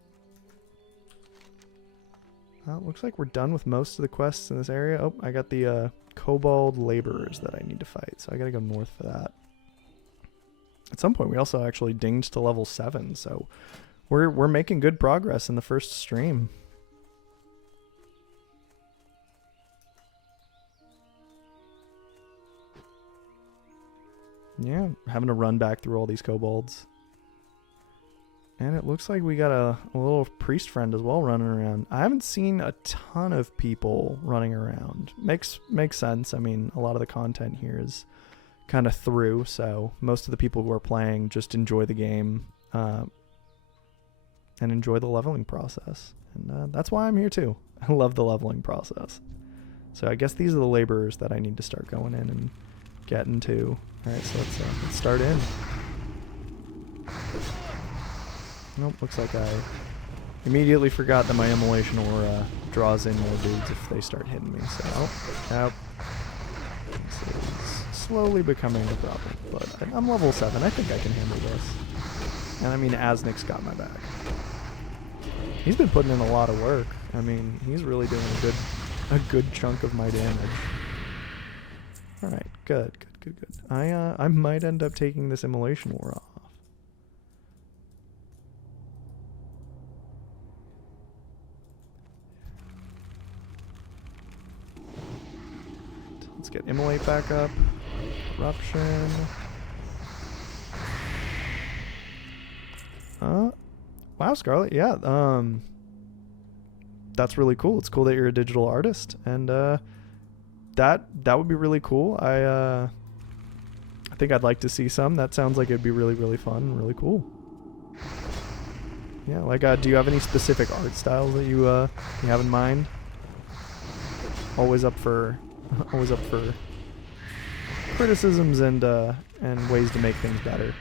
Looks like we're done with most of the quests in this area. Oh, I got the kobold laborers that I need to fight, so I gotta go north for that. At some point, we also actually dinged to level 7, so we're making good progress in the first stream. Yeah, having to run back through all these kobolds. And it looks like we got a little priest friend as well running around. I haven't seen a ton of people running around. Makes sense. I mean, a lot of the content here is kind of through, so most of the people who are playing just enjoy the game and enjoy the leveling process. And that's why I'm here too. I love the leveling process. So I guess these are the laborers that I need to start going in and getting to. Alright, so let's start in. Nope, looks like I immediately forgot that my immolation aura draws in more dudes if they start hitting me. So, this is slowly becoming a problem. But I'm level 7. I think I can handle this. And I mean, Aznik's got my back. He's been putting in a lot of work. I mean, he's really doing a good chunk of my damage. Alright, good. I might end up taking this immolation aura off. Let's get immolate back up. Corruption. Wow, Scarlet. Yeah. That's really cool. It's cool that you're a digital artist, and that would be really cool. I think I'd like to see some. That sounds like it'd be really, really fun and really cool. Yeah, like, do you have any specific art styles that you have in mind? Always up for criticisms and ways to make things better.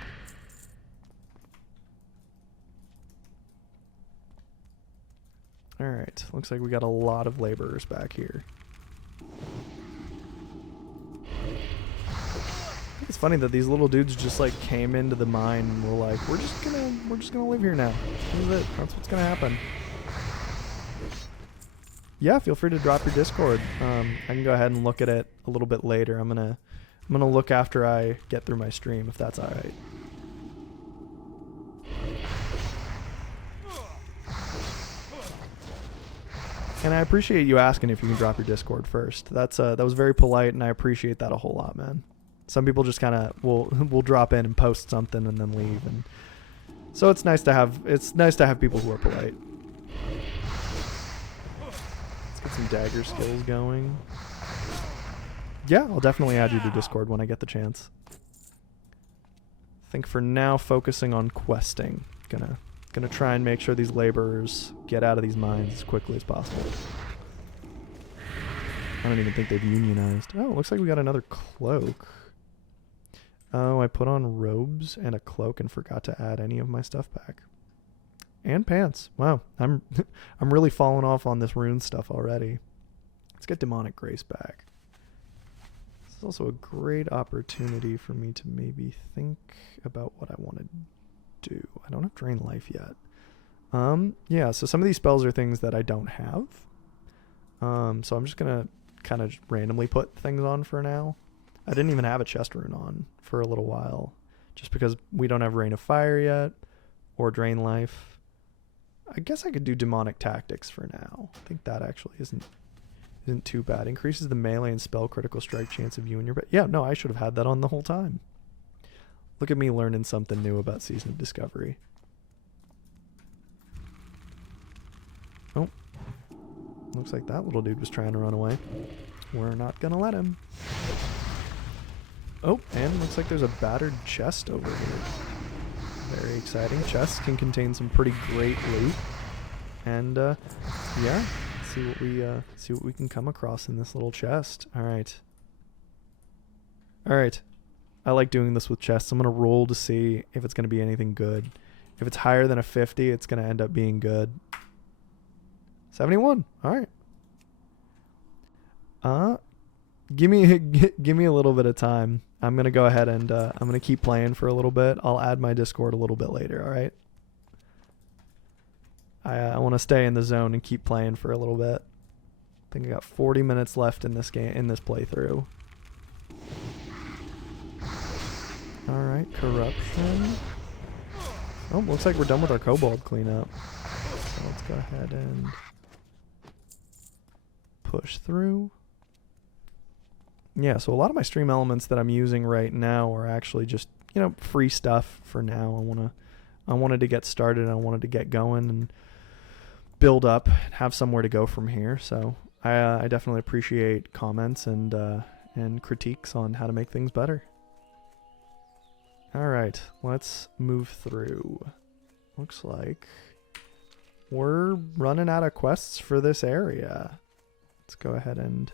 All right, looks like we got a lot of laborers back here. It's funny that these little dudes just like came into the mine and were like, we're just gonna live here now. This is it. That's what's gonna happen. Yeah, feel free to drop your Discord. I can go ahead and look at it a little bit later. I'm gonna look after I get through my stream, if that's all right. And I appreciate you asking if you can drop your Discord first. That was very polite, and I appreciate that a whole lot, man. Some people just kind of will drop in and post something and then leave, and so it's nice to have people who are polite. Let's get some dagger skills going. Yeah, I'll definitely add you to Discord when I get the chance. I think for now, focusing on questing. Gonna try and make sure these laborers get out of these mines as quickly as possible. I don't even think they've unionized. Oh, it looks like we got another cloak. Oh, I put on robes and a cloak and forgot to add any of my stuff back. And pants. Wow, I'm really falling off on this rune stuff already. Let's get demonic grace back. This is also a great opportunity for me to maybe think about what I want to do. I don't have drain life yet. Yeah, so some of these spells are things that I don't have. So I'm just gonna kind of randomly put things on for now. I didn't even have a chest rune on for a little while, just because we don't have Rain of Fire yet, or Drain Life. I guess I could do Demonic Tactics for now. I think that actually isn't too bad. Increases the melee and spell critical strike chance of you and your... Yeah, no, I should have had that on the whole time. Look at me learning something new about Season of Discovery. Oh. Looks like that little dude was trying to run away. We're not gonna let him. Oh, and looks like there's a battered chest over here. Very exciting. Chests can contain some pretty great loot. And, yeah. See what we can come across in this little chest. Alright. Alright. I like doing this with chests. I'm going to roll to see if it's going to be anything good. If it's higher than a 50, it's going to end up being good. 71. Alright. Give me a little bit of time. I'm going to go ahead and I'm going to keep playing for a little bit. I'll add my Discord a little bit later, alright? I want to stay in the zone and keep playing for a little bit. I think I got 40 minutes left in this game, in this playthrough. Alright, corruption. Oh, looks like we're done with our kobold cleanup. So let's go ahead and push through. Yeah, so a lot of my stream elements that I'm using right now are actually just, you know, free stuff for now. I wanted to get started. I wanted to get going and build up and have somewhere to go from here. So I definitely appreciate comments and critiques on how to make things better. All right, let's move through. Looks like we're running out of quests for this area. Let's go ahead and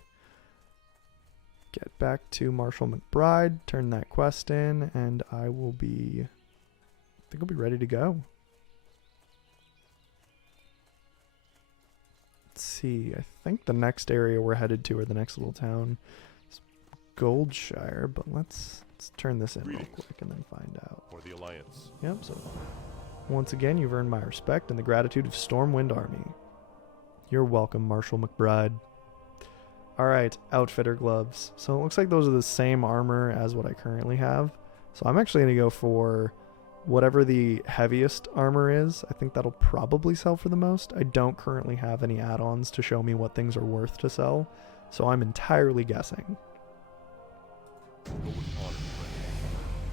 get back to Marshall McBride, turn that quest in, and I think I'll be ready to go. Let's see, I think the next area we're headed to, or the next little town, is Goldshire, but let's turn this in real quick and then find out. For the Alliance. Yep, so once again, you've earned my respect and the gratitude of Stormwind Army. You're welcome, Marshall McBride. Alright, outfitter gloves. So it looks like those are the same armor as what I currently have. So I'm actually going to go for whatever the heaviest armor is. I think that'll probably sell for the most. I don't currently have any add-ons to show me what things are worth to sell. So I'm entirely guessing. Go with honor,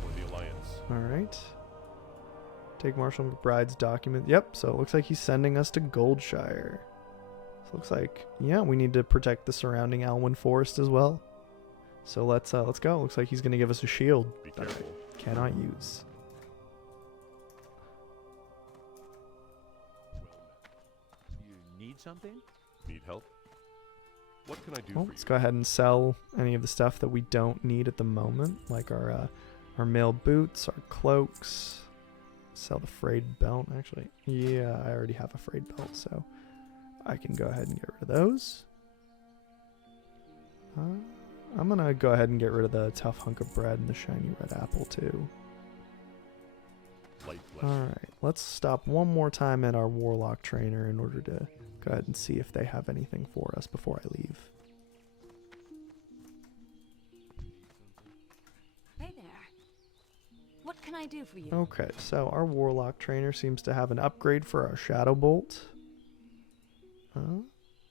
for the Alliance. Alright. Take Marshall McBride's document. Yep, so it looks like he's sending us to Goldshire. So it looks like, yeah, we need to protect the surrounding Alwyn Forest as well. So let's go. Looks like he's going to give us a shield Be that careful. I cannot use. You need something? Need help? What can I do Well, for let's you? go ahead and sell any of the stuff that we don't need at the moment, like our mail boots, our cloaks. Sell the frayed belt, actually. Yeah, I already have a frayed belt, so I can go ahead and get rid of those. I'm gonna go ahead and get rid of the tough hunk of bread and the shiny red apple too. Light blessing. Alright, let's stop one more time at our Warlock trainer in order to go ahead and see if they have anything for us before I leave. Hey there. What can I do for you? Okay, so our Warlock trainer seems to have an upgrade for our Shadow Bolt.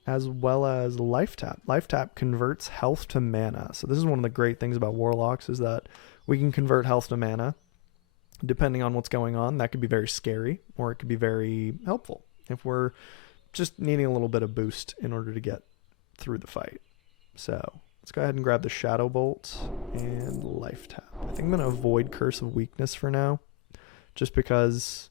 as well as life tap. Life tap converts health to mana. So this is one of the great things about Warlocks, is that we can convert health to mana depending on what's going on. That could be very scary, or it could be very helpful if we're just needing a little bit of boost in order to get through the fight. So let's go ahead and grab the Shadow Bolt and life tap. I think I'm going to avoid Curse of Weakness for now, just because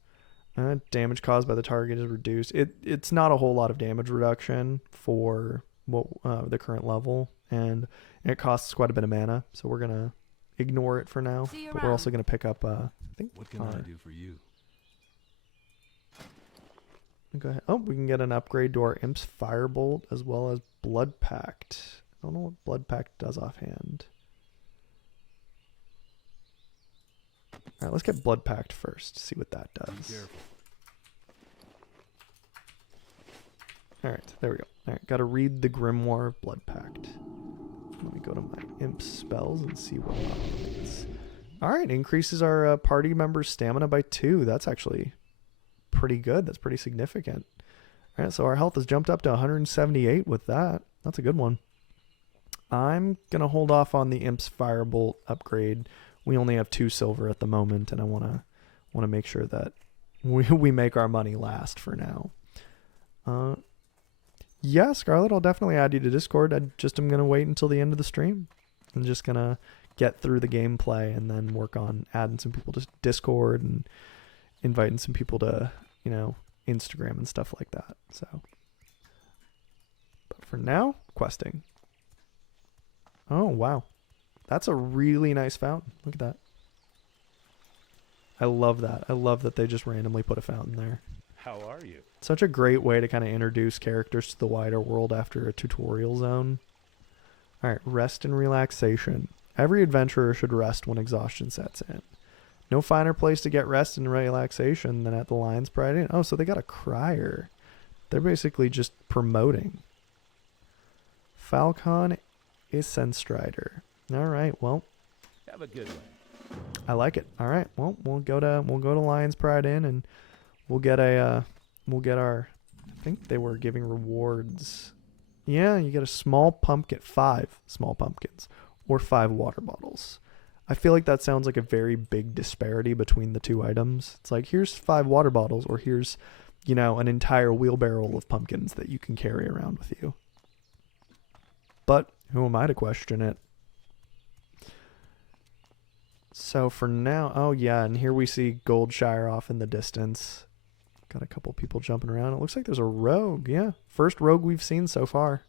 damage caused by the target is reduced. It's not a whole lot of damage reduction for what the current level, and it costs quite a bit of mana, so we're going to ignore it for now. But we're also going to pick up, I think, What can I do for you? Go ahead. Oh, we can get an upgrade to our Imp's Firebolt as well as Blood Pact. I don't know what Blood Pact does offhand. All right, let's get Blood Pact first. See what that does. Be careful. All right, there we go. All right, got to read the Grimoire of Blood Pact. Let me go to my Imp spells and see what happens. All right, increases our party members' stamina by 2. That's actually pretty good. That's pretty significant. All right, so our health has jumped up to 178 with that. That's a good one. I'm going to hold off on the Imp's Firebolt upgrade. We only have 2 silver at the moment, and I want to make sure that we make our money last for now. Yeah, Scarlet, I'll definitely add you to Discord. I'm going to wait until the end of the stream. I'm just going to get through the gameplay and then work on adding some people to Discord and inviting some people to, Instagram and stuff like that. So, but for now, questing. Oh, wow. That's a really nice fountain. Look at that. I love that. I love that they just randomly put a fountain there. How are you? Such a great way to kind of introduce characters to the wider world after a tutorial zone. All right, rest and relaxation. Every adventurer should rest when exhaustion sets in. No finer place to get rest and relaxation than at the Lion's Pride Inn. Oh, so they got a crier. They're basically just promoting. Falcon Issenstrider. All right, well, Have a good one. I like it. All right, well, we'll go to Lion's Pride Inn and we'll get our. I think they were giving rewards. Yeah, you get a small pumpkin, 5 small pumpkins, or 5 water bottles. I feel like that sounds like a very big disparity between the 2 items. It's like, here's 5 water bottles, or here's, an entire wheelbarrow of pumpkins that you can carry around with you. But who am I to question it? So for now, oh yeah, and here we see Goldshire off in the distance. Got a couple people jumping around. It looks like there's a rogue. Yeah, first rogue we've seen so far.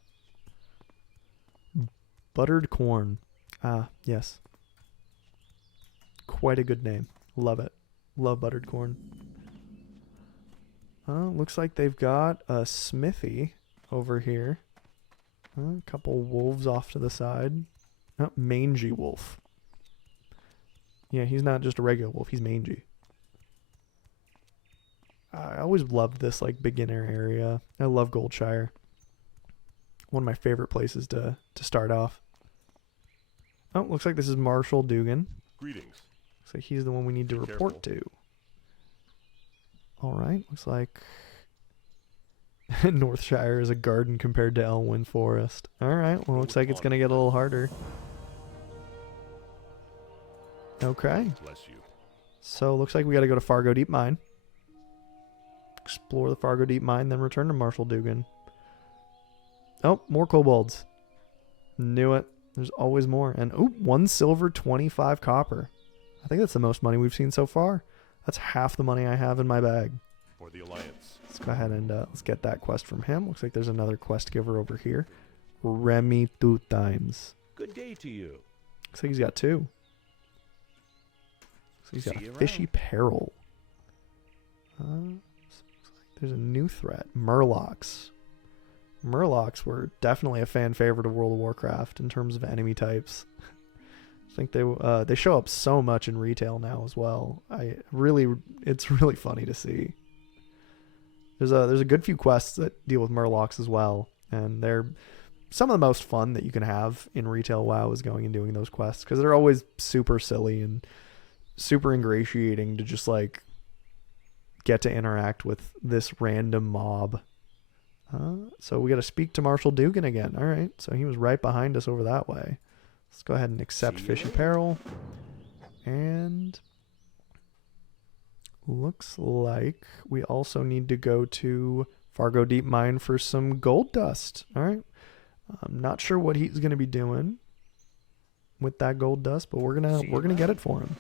Buttered Corn. Ah, yes. Quite a good name. Love it. Love Buttered Corn. Looks like they've got a smithy over here. A couple wolves off to the side. Oh, mangy wolf. Yeah, he's not just a regular wolf. He's mangy. I always loved this beginner area. I love Goldshire. One of my favorite places to start off. Oh, looks like this is Marshall Dugan. Greetings. Looks like he's the one we need to Be report careful. to. All right, looks like Northshire is a garden compared to Elwyn Forest. All right, well, looks like it's going to get a little harder. Okay. Bless you. So looks like we got to go to Fargo Deep Mine. Explore the Fargo Deep Mine, then return to Marshall Dugan. Oh, more kobolds. Knew it. There's always more. And, 1 silver, 25 copper. I think that's the most money we've seen so far. That's half the money I have in my bag. For the Alliance. Let's go ahead and let's get that quest from him. Looks like there's another quest giver over here. Remy 2 times. Good day to you. Looks like he's got 2. Looks like he's got See you a Fishy around. Peril. There's a new threat. Murlocs. Murlocs were definitely a fan favorite of World of Warcraft in terms of enemy types. I think they show up so much in retail now as well. It's really funny to see. There's a good few quests that deal with Murlocs as well, and they're some of the most fun that you can have in retail WoW is going and doing those quests, because they're always super silly and super ingratiating to just get to interact with this random mob. So we got to speak to Marshal Dugan again. All right. So he was right behind us over that way. Let's go ahead and accept Fishy Peril. And looks like we also need to go to Fargo Deep Mine for some gold dust. All right. I'm not sure what he's going to be doing with that gold dust, but we're gonna get it for him.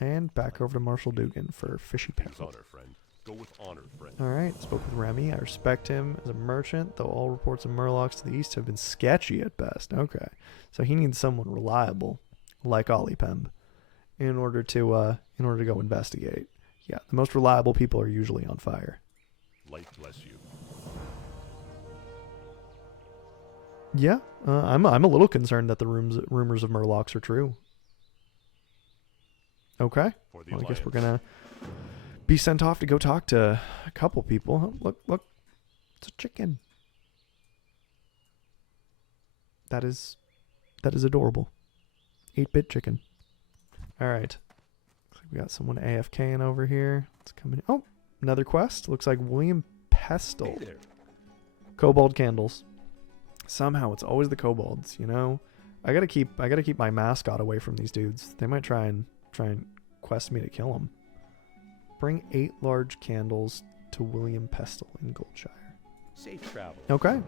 And back over to Marshal Dugan for Fishy Peril. Honor, friend. Go with honor, friend. All right, spoke with Remy. I respect him as a merchant, though all reports of Murlocs to the east have been sketchy at best. Okay, so he needs someone reliable, like OllyPemb, in order to go investigate. Yeah, the most reliable people are usually on fire. Light bless you. Yeah, I'm a little concerned that the rumors of Murlocs are true. Okay, well, I guess we're gonna be sent off to go talk to a couple people. Oh, look, it's a chicken. That is adorable. 8-bit chicken. All right, looks like we got someone AFKing over here. It's coming. Oh, another quest. Looks like William Pestle. Hey there. Cobalt candles. Somehow it's always the kobolds, you know. I gotta keep my mascot away from these dudes. They might try and quest me to kill him. Bring 8 large candles to William Pestle in Goldshire. Safe travel. Okay.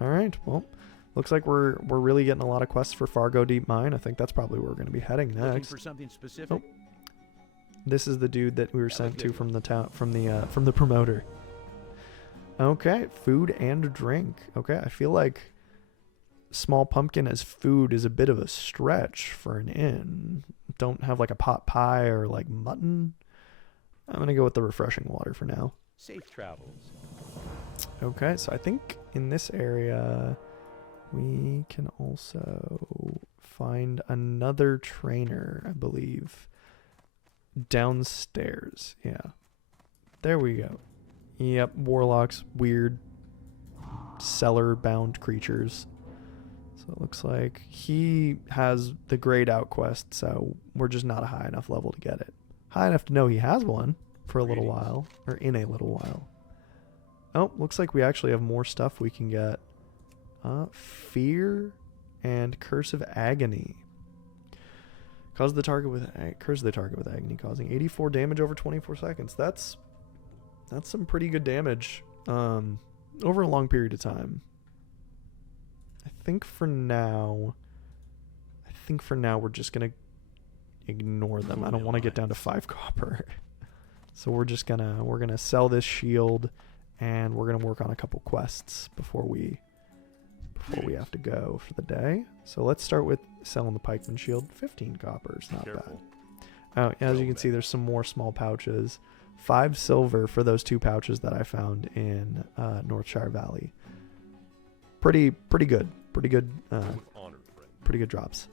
All right. Well, looks like we're really getting a lot of quests for Fargo Deep Mine. I think that's probably where we're going to be heading Looking next. for something specific? Oh. This is the dude that we were sent to from the town from the promoter. Okay, food and drink. Okay, I feel like Small Pumpkin as food is a bit of a stretch for an inn. Don't have like a pot pie or like mutton. I'm going to go with the refreshing water for now. Safe travels. Okay, so I think in this area we can also find another trainer, I believe. Downstairs. Yeah. There we go. Yep, warlocks, weird cellar-bound creatures. So it looks like he has the grayed out quest, so we're just not a high enough level to get it. High enough to know he has one for a little while, or in a little while. Oh, looks like we actually have more stuff we can get. Fear and Curse of Agony. Curse the target with agony, causing 84 damage over 24 seconds. That's some pretty good damage over a long period of time. I think for now we're just gonna ignore them. I don't want to get down to 5 copper. So we're gonna sell this shield, and we're gonna work on a couple quests before we have to go for the day. So let's start with selling the pikeman shield. 15 coppers, not bad. Oh, as you can see, there's some more small pouches. 5 silver for those 2 pouches that I found in Northshire Valley. Pretty good. Pretty good drops.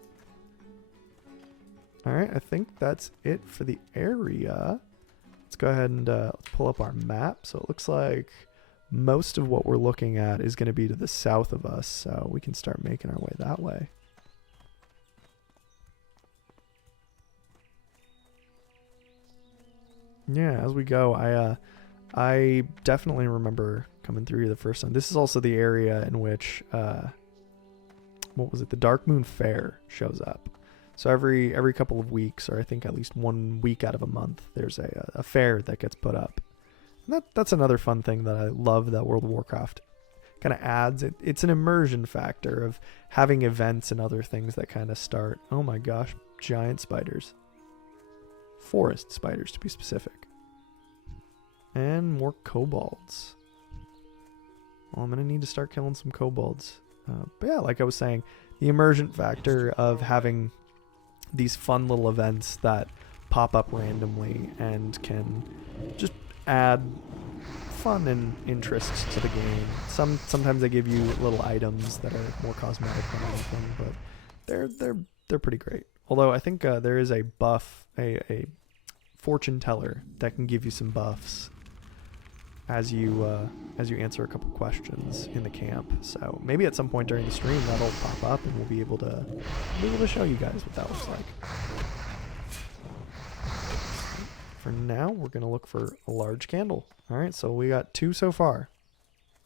All right, I think that's it for the area. Let's go ahead and let's pull up our map. So it looks like most of what we're looking at is going to be to the south of us, so we can start making our way that way. Yeah, as we go, I definitely remember coming through here the first time. This is also the area in which what was it? The Dark Moon Fair shows up. So every couple of weeks, or I think at least 1 week out of a month, there's a fair that gets put up. And that's another fun thing that I love that World of Warcraft kind of adds. It's an immersion factor of having events and other things that kind of start. Oh my gosh, giant spiders. Forest spiders, to be specific. And more kobolds. Well, I'm going to need to start killing some kobolds. But yeah, like I was saying, the immersion factor of having these fun little events that pop up randomly and can just add fun and interest to the game. Sometimes they give you little items that are more cosmetic than anything, but they're pretty great. Although I think there is a buff, a fortune teller that can give you some buffs as you answer a couple questions in the camp. So maybe at some point during the stream that'll pop up, and we'll be able to show you guys what that looks like. for now, we're going to look for a large candle. All right, so we got 2 so far.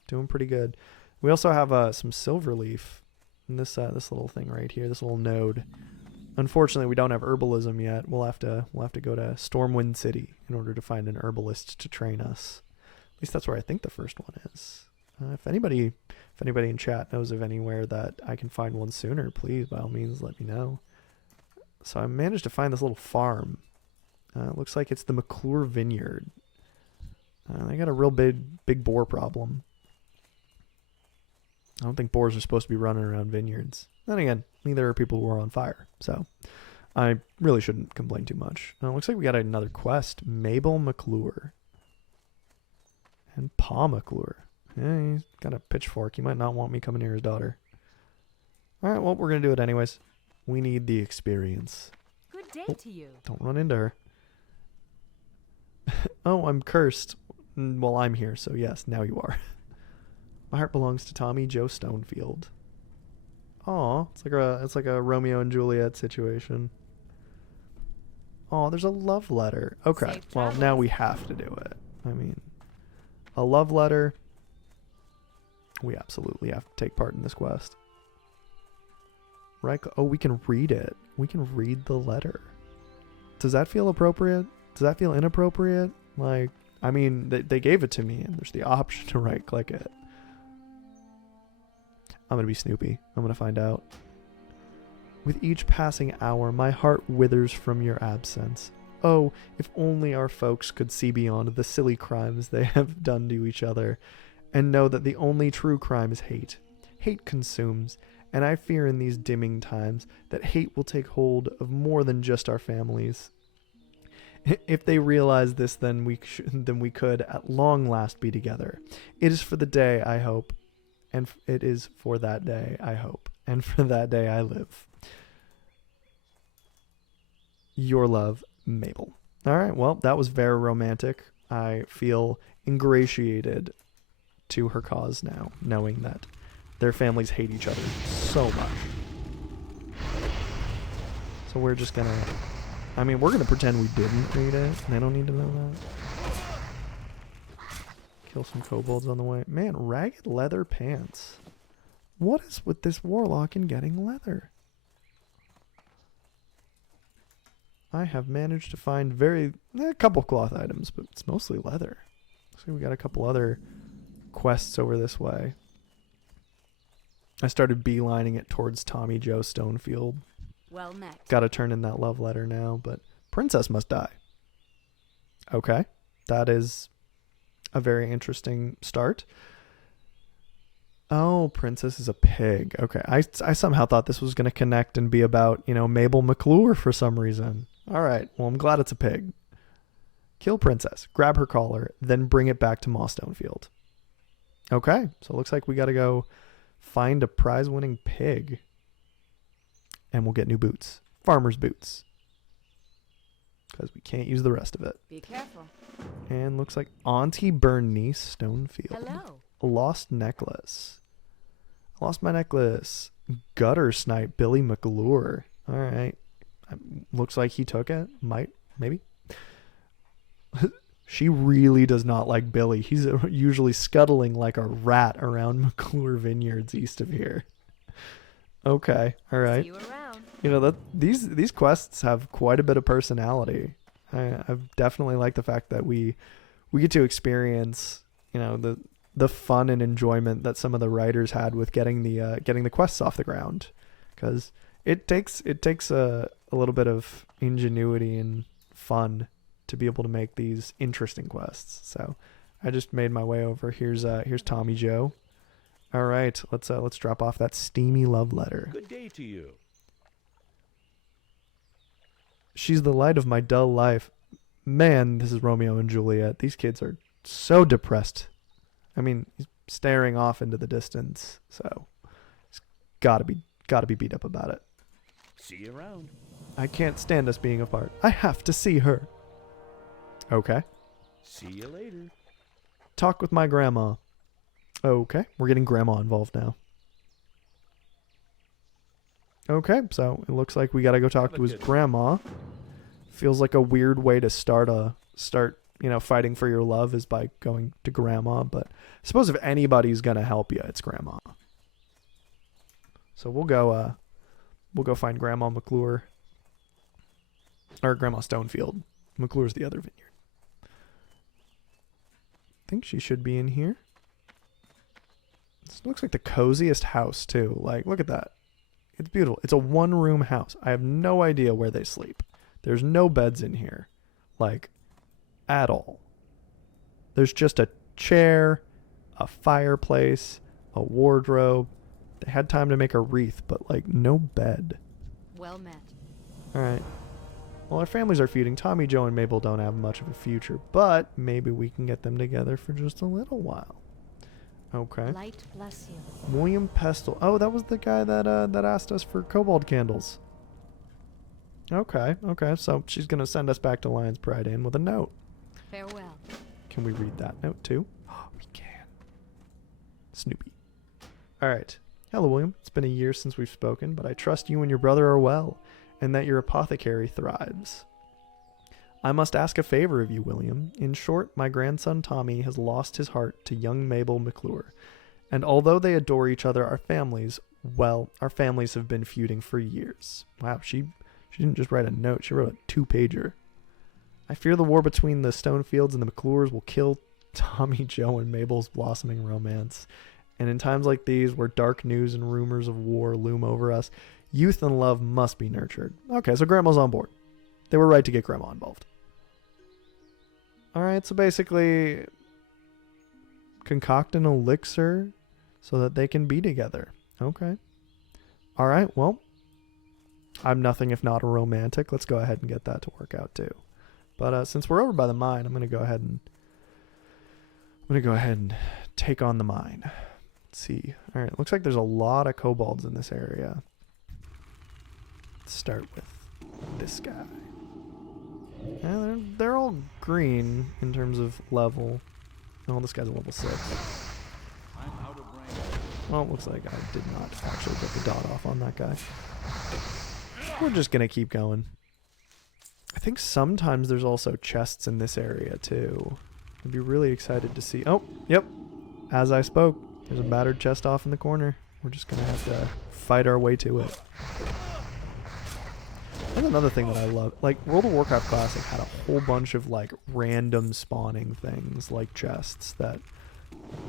Doing pretty good. We also have some silver leaf in this little thing right here, this little node. Unfortunately, we don't have herbalism yet. We'll have to go to Stormwind City in order to find an herbalist to train us. At least that's where I think the first one is. If anybody in chat knows of anywhere that I can find one sooner, please, by all means, let me know. So I managed to find this little farm. It looks like it's the McClure Vineyard. They got a real big boar problem. I don't think boars are supposed to be running around vineyards. Then again, neither are people who are on fire. So I really shouldn't complain too much. Looks like we got another quest. Mabel McClure. And Pa McClure. Yeah, he's got a pitchfork. He might not want me coming near his daughter. Alright, well, we're going to do it anyways. We need the experience. Good day to you. Don't run into her. Oh, I'm cursed. Well, I'm here, so yes, now you are. My heart belongs to Tommy Joe Stonefield. Aw, it's like a Romeo and Juliet situation. Aw, there's a love letter. Okay, well, now we have to do it. I mean, a love letter. We absolutely have to take part in this quest. Right? Oh, we can read it. We can read the letter. Does that feel appropriate? Does that feel inappropriate? Like, I mean, they gave it to me, and there's the option to right-click it. I'm going to be Snoopy. I'm going to find out. With each passing hour, my heart withers from your absence. Oh, if only our folks could see beyond the silly crimes they have done to each other, and know that the only true crime is hate. Hate consumes, and I fear in these dimming times that hate will take hold of more than just our families. If they realize this, then we could at long last be together. It is for the day, I hope. And it is for that day, I hope. And for that day, I live. Your love, Mabel. All right, well, that was very romantic. I feel ingratiated to her cause now, knowing that their families hate each other so much. So we're just gonna... I mean, we're gonna pretend we didn't read it. They don't need to know that. Kill some kobolds on the way. Man, ragged leather pants. What is with this warlock and getting leather? I have managed to find a couple cloth items, but it's mostly leather. Looks like we got a couple other quests over this way. I started beelining it towards Tommy Joe Stonefield. Well met. Gotta turn in that love letter now, but princess must die. Okay, that is a very interesting start. Oh, princess is a pig. Okay, I somehow thought this was going to connect and be about, Mabel McClure for some reason. All right, well, I'm glad it's a pig. Kill princess, grab her collar, then bring it back to Moss Stonefield. Okay, so it looks like we got to go find a prize-winning pig. And we'll get new boots. Farmer's boots. Because we can't use the rest of it. Be careful. And looks like Auntie Bernice Stonefield. Hello. A lost necklace. Lost my necklace. Gutter snipe Billy McClure. All right. Looks like he took it. Maybe. She really does not like Billy. He's usually scuttling like a rat around McClure Vineyards east of here. Okay. All right. See you around. These quests have quite a bit of personality. I've definitely liked the fact that we get to experience, the fun and enjoyment that some of the writers had with getting the quests off the ground, because it takes a little bit of ingenuity and fun to be able to make these interesting quests. So I just made my way over. Here's Tommy Joe. All right, let's drop off that steamy love letter. Good day to you. She's the light of my dull life. Man, this is Romeo and Juliet. These kids are so depressed. I mean, he's staring off into the distance, so he's gotta be beat up about it. See you around. I can't stand us being apart. I have to see her. Okay. See you later. Talk with my grandma. Okay, we're getting grandma involved now. Okay, so it looks like we gotta go talk to his grandma. Feels like a weird way to start a start, fighting for your love is by going to Grandma. But I suppose if anybody's gonna help you, it's Grandma. So we'll go find Grandma McClure. Or Grandma Stonefield. McClure's the other vineyard. I think she should be in here. This looks like the coziest house, too. Like, look at that. It's beautiful. It's a one-room house. I have no idea where they sleep. There's no beds in here. Like, at all. There's just a chair, a fireplace, a wardrobe. They had time to make a wreath, but, like, no bed. Well met. All right. Well, our families are feuding. Tommy, Joe, and Mabel don't have much of a future, but maybe we can get them together for just a little while. Okay. Light bless you. William Pestle. Oh, that was the guy that asked us for kobold candles. Okay. So she's gonna send us back to Lion's Pride Inn with a note. Farewell. Can we read that note too? Oh, we can. Snoopy. All right. Hello, William. It's been a year since we've spoken, but I trust you and your brother are well, and that your apothecary thrives. I must ask a favor of you, William. In short, my grandson Tommy has lost his heart to young Mabel McClure, and although they adore each other, our families have been feuding for years. Wow, she didn't just write a note, she wrote a 2-pager. I fear the war between the Stonefields and the McClures will kill Tommy, Joe, and Mabel's blossoming romance. And in times like these, where dark news and rumors of war loom over us, youth and love must be nurtured. Okay, so Grandma's on board. They were right to get Grandma involved. Alright, so basically concoct an elixir so that they can be together. Okay. Alright, well, I'm nothing if not a romantic. Let's go ahead and get that to work out too. But since we're over by the mine, I'm gonna go ahead and take on the mine. Let's see. Alright, looks like there's a lot of kobolds in this area. Let's start with this guy. Yeah, they're all green in terms of level. Oh, this guy's a level 6. I'm out of range. Well, it looks like I did not actually get the dot off on that guy. We're just gonna keep going. I think sometimes there's also chests in this area too. I'd be really excited to see. Oh, yep. As I spoke, there's a battered chest off in the corner. We're just gonna have to fight our way to it. That's another thing that I love. Like, World of Warcraft Classic had a whole bunch of, like, random spawning things, like chests that...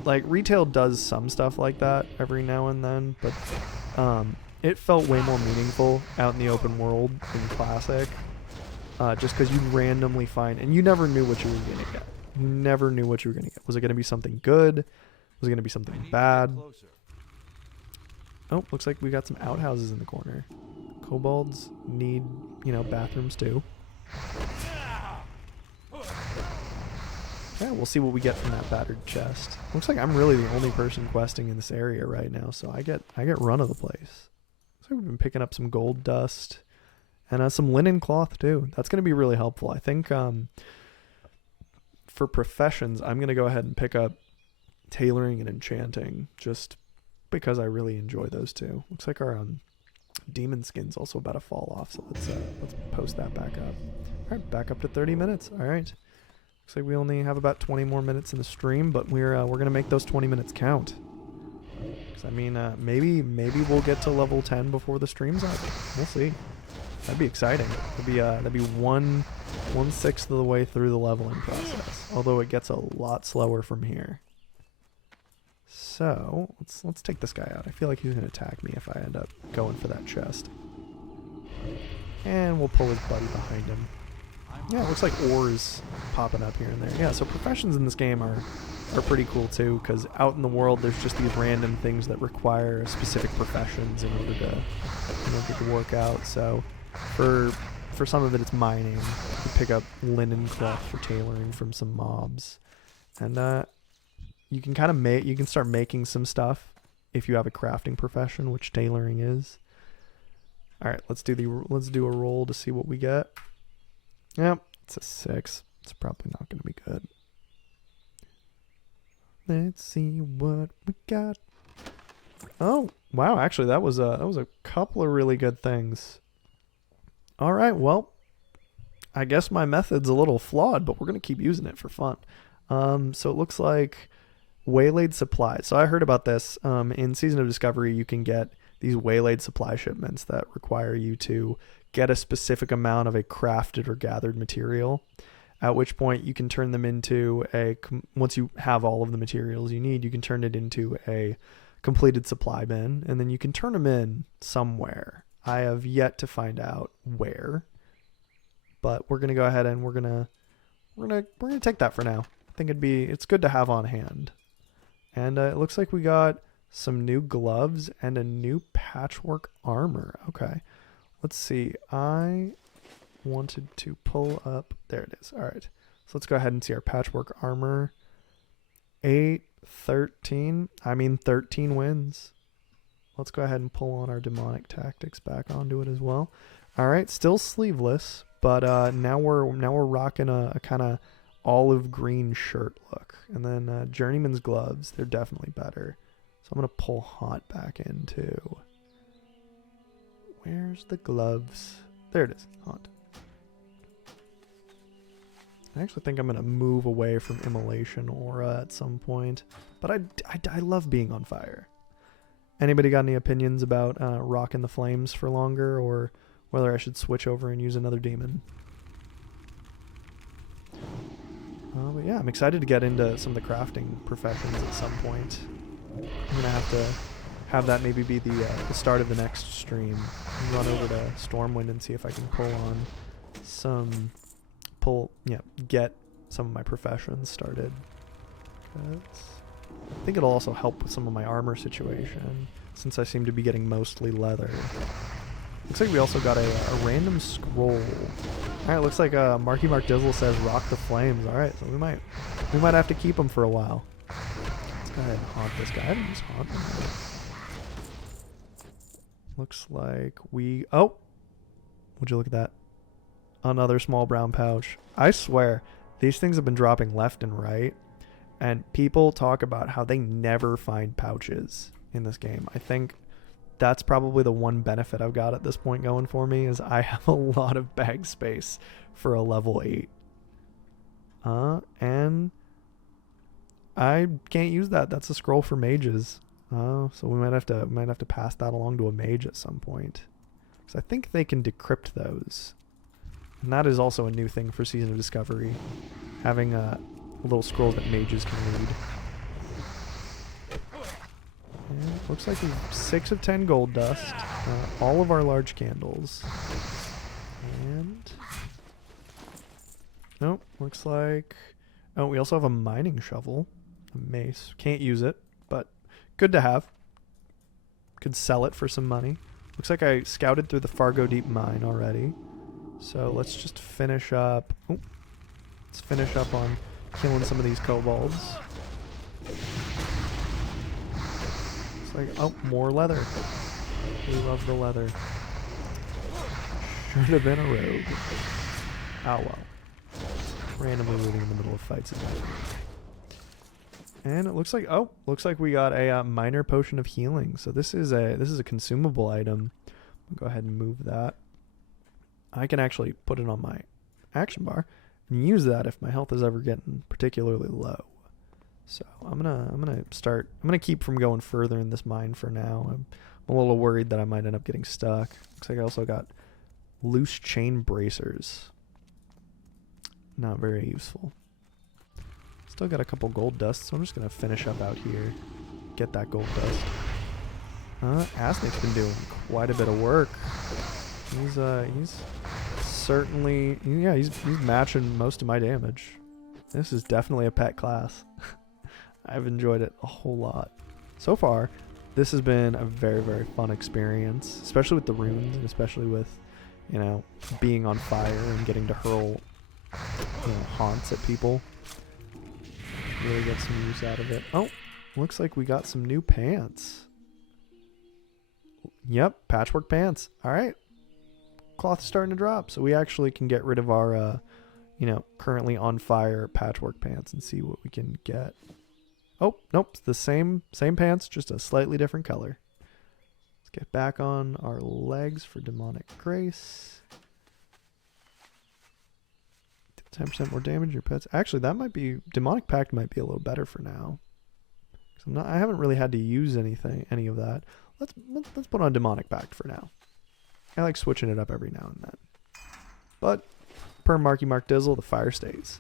Like, retail does some stuff like that every now and then, but it felt way more meaningful out in the open world in Classic. Just because you'd randomly find... And you never knew what you were going to get. You never knew what you were going to get. Was it going to be something good? Was it going to be something bad? Oh, looks like we got some outhouses in the corner. Kobolds need, bathrooms too. Yeah, we'll see what we get from that battered chest. Looks like I'm really the only person questing in this area right now, so I get run of the place. So we've been picking up some gold dust and some linen cloth too. That's going to be really helpful. I think for professions, I'm going to go ahead and pick up tailoring and enchanting just because I really enjoy those two. Looks like our demon skin's also about to fall off, so let's post that back up. All right, back up to 30 minutes. All right, looks like we only have about 20 more minutes in the stream, but we're gonna make those 20 minutes count. Because I mean, maybe we'll get to level 10 before the stream's up. We'll see. That'd be exciting. That'd be 1/6 of the way through the leveling process. Although it gets a lot slower from here. So let's take this guy out. I feel like he's gonna attack me if I end up going for that chest. And we'll pull his buddy behind him. Yeah, it looks like ores popping up here and there. Yeah, so professions in this game are pretty cool too, because out in the world there's just these random things that require specific professions in order to work out. So for some of it it's mining. You pick up linen cloth for tailoring from some mobs. And you can you can start making some stuff if you have a crafting profession, which tailoring is. All right, let's do a roll to see what we get. Yep, it's a 6. It's probably not going to be good. Let's see what we got. Oh, wow, actually that was a couple of really good things. All right, well, I guess my method's a little flawed, but we're going to keep using it for fun. So it looks like waylaid supplies. So I heard about this. In Season of Discovery, you can get these waylaid supply shipments that require you to get a specific amount of a crafted or gathered material, at which point you can turn them into once you have all of the materials you need, you can turn it into a completed supply bin, and then you can turn them in somewhere. I have yet to find out where, but we're gonna go ahead and we're gonna take that for now. I think it's good to have on hand. And it looks like we got some new gloves and a new patchwork armor. Okay, let's see. I wanted to pull up. There it is. All right, so let's go ahead and see our patchwork armor. 13 wins. Let's go ahead and pull on our demonic tactics back onto it as well. All right, still sleeveless, but now we're rocking a kind of olive green shirt look. And then journeyman's gloves, they're definitely better. So I'm gonna pull haunt back in too. Where's the gloves? There it is, haunt. I actually think I'm going to move away from immolation aura at some point. But I love being on fire. Anybody got any opinions about rocking the flames for longer, or whether I should switch over and use another demon? But yeah, I'm excited to get into some of the crafting professions at some point. I'm going to have that maybe be the start of the next stream. Run over to Stormwind and see if I can get some of my professions started. I think it'll also help with some of my armor situation, since I seem to be getting mostly leather. Looks like we also got a random scroll. Alright, looks like Marky Mark Dizzle says rock the flames. Alright, so we might have to keep him for a while. Let's go ahead and haunt this guy. I didn't just haunt him. Looks like oh! Would you look at that? Another small brown pouch. I swear, these things have been dropping left and right, and people talk about how they never find pouches in this game. I think that's probably the one benefit I've got at this point going for me, is I have a lot of bag space for a level 8. And I can't use that. That's a scroll for mages. So we might have to pass that along to a mage at some point, because I think they can decrypt those. And that is also a new thing for Season of Discovery, having little scrolls that mages can read. And looks like we have 6 of 10 gold dust, all of our large candles, and nope, looks like we also have a mining shovel, a mace. Can't use it, but good to have. Could sell it for some money. Looks like I scouted through the Fargo Deep mine already. So let's just finish up. Let's finish up on killing some of these kobolds. It's like, more leather. We love the leather. Should have been a rogue. Oh well. Randomly looting in the middle of fights is not good. And it looks like we got a minor potion of healing. So this is a consumable item. I'll go ahead and move that. I can actually put it on my action bar and use that if my health is ever getting particularly low. So I'm gonna keep from going further in this mine for now. I'm a little worried that I might end up getting stuck. Looks like I also got loose chain bracers. Not very useful. Still got a couple gold dust, so I'm just gonna finish up out here. Get that gold dust. Asnik's been doing quite a bit of work. He's certainly, he's matching most of my damage. This is definitely a pet class. I've enjoyed it a whole lot. So far, this has been a very, very fun experience, especially with the runes, and especially with, being on fire and getting to hurl, haunts at people. Really get some use out of it. Oh, looks like we got some new pants. Yep, patchwork pants. All right. Cloth is starting to drop, so we actually can get rid of our currently on fire patchwork pants and see what we can get. Oh, nope, the same pants, just a slightly different color. Let's get back on our legs for demonic grace. 10% more damage. Your pets. Actually, that might be Demonic Pact. Might be a little better for now. I haven't really had to use any of that. Let's put on Demonic Pact for now. I like switching it up every now and then. But per Marky Mark Dizzle, the fire stays.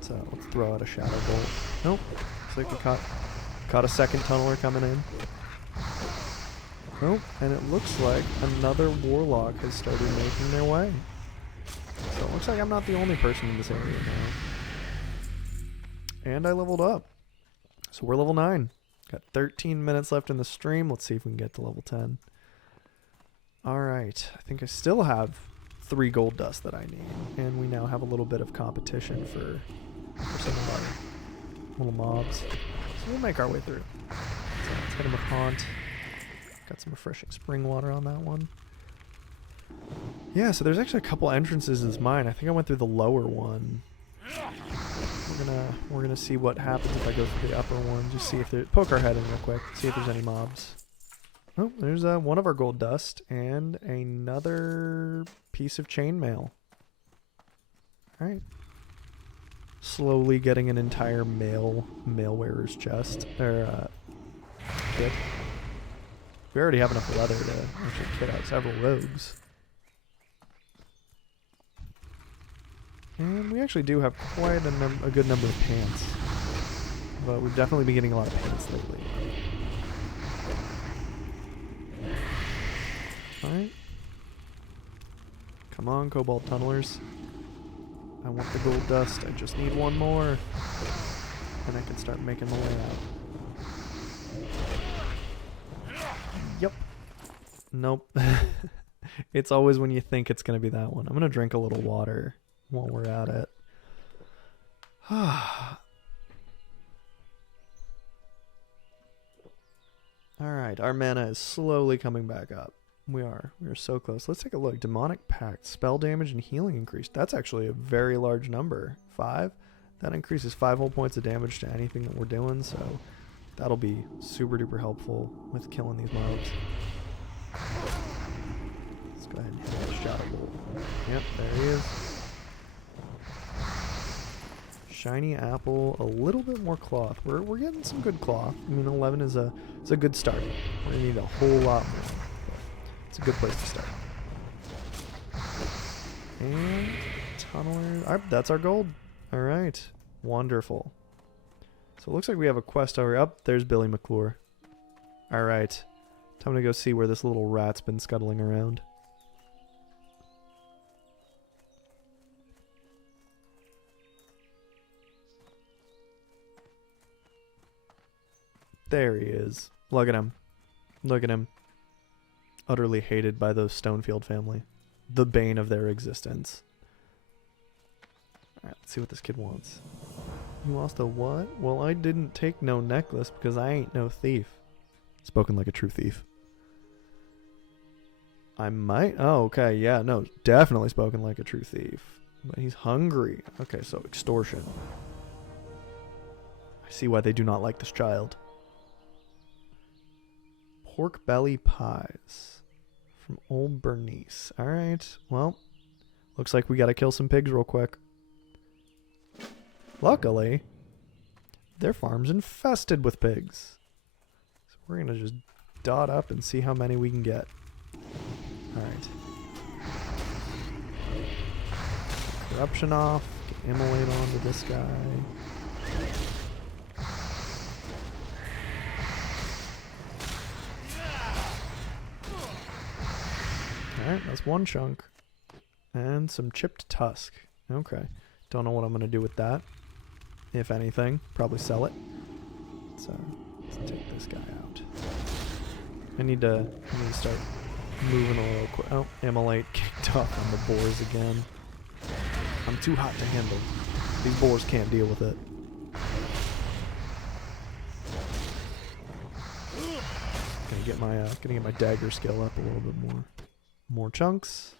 So let's throw out a Shadow Bolt. Nope. Looks like we caught a second tunneler coming in. Nope. And it looks like another Warlock has started making their way. So it looks like I'm not the only person in this area now. And I leveled up. So we're level 9. Got 13 minutes left in the stream. Let's see if we can get to level 10. Alright. I think I still have 3 gold dust that I need. And we now have a little bit of competition for some of our little mobs. So we'll make our way through. So let's hit him with Haunt. Got some refreshing spring water on that one. Yeah, so there's actually a couple entrances in this mine. I think I went through the lower one. We're gonna see what happens if I go through the upper one. Just see if there. Poke our head in real quick. See if there's any mobs. Oh, there's one of our gold dust and another piece of chainmail. All right. Slowly getting an entire mail wearer's chest or kit. We already have enough leather to actually kit out several rogues. And we actually do have quite a good number of pants. But we've definitely been getting a lot of pants lately. Alright. Come on, Cobalt Tunnelers. I want the gold dust. I just need one more. And I can start making the way out. Yep. Nope. It's always when you think it's going to be that one. I'm going to drink a little water while we're at it. Alright, our mana is slowly coming back up. We are so close. Let's take a look. Demonic Pact, spell damage and healing increased. That's actually a very large number. 5. That increases 5 whole points of damage to anything that we're doing, so that'll be super duper helpful with killing these mobs. Let's go ahead and hit that Shadow Bolt. Yep, there he is. Shiny apple, a little bit more cloth. We're getting some good cloth. I mean, 11 is a good start. We're gonna need a whole lot more. It's a good place to start. And tunneler. That's our gold. All right, wonderful. So it looks like we have a quest over up. There's Billy McClure. All right, time to go see where this little rat's been scuttling around. There he is. Look at him. Look at him. Utterly hated by the Stonefield family. The bane of their existence. Alright, let's see what this kid wants. You lost a what? Well, I didn't take no necklace because I ain't no thief. Spoken like a true thief. I might? Oh, okay. Yeah, no. Definitely spoken like a true thief. But he's hungry. Okay, so extortion. I see why they do not like this child. Pork belly pies from Old Bernice. Alright, well, looks like we gotta kill some pigs real quick. Luckily, their farm's infested with pigs. So we're gonna just dot up and see how many we can get. Alright. Corruption off. Get immolate onto this guy. Alright, that's one chunk. And some chipped tusk. Okay. Don't know what I'm going to do with that. If anything. Probably sell it. So, let's take this guy out. I need to start moving a little quick. Oh, immolate kicked off on the boars again. I'm too hot to handle. These boars can't deal with it. Gonna get my dagger skill up a little bit more. More chunks.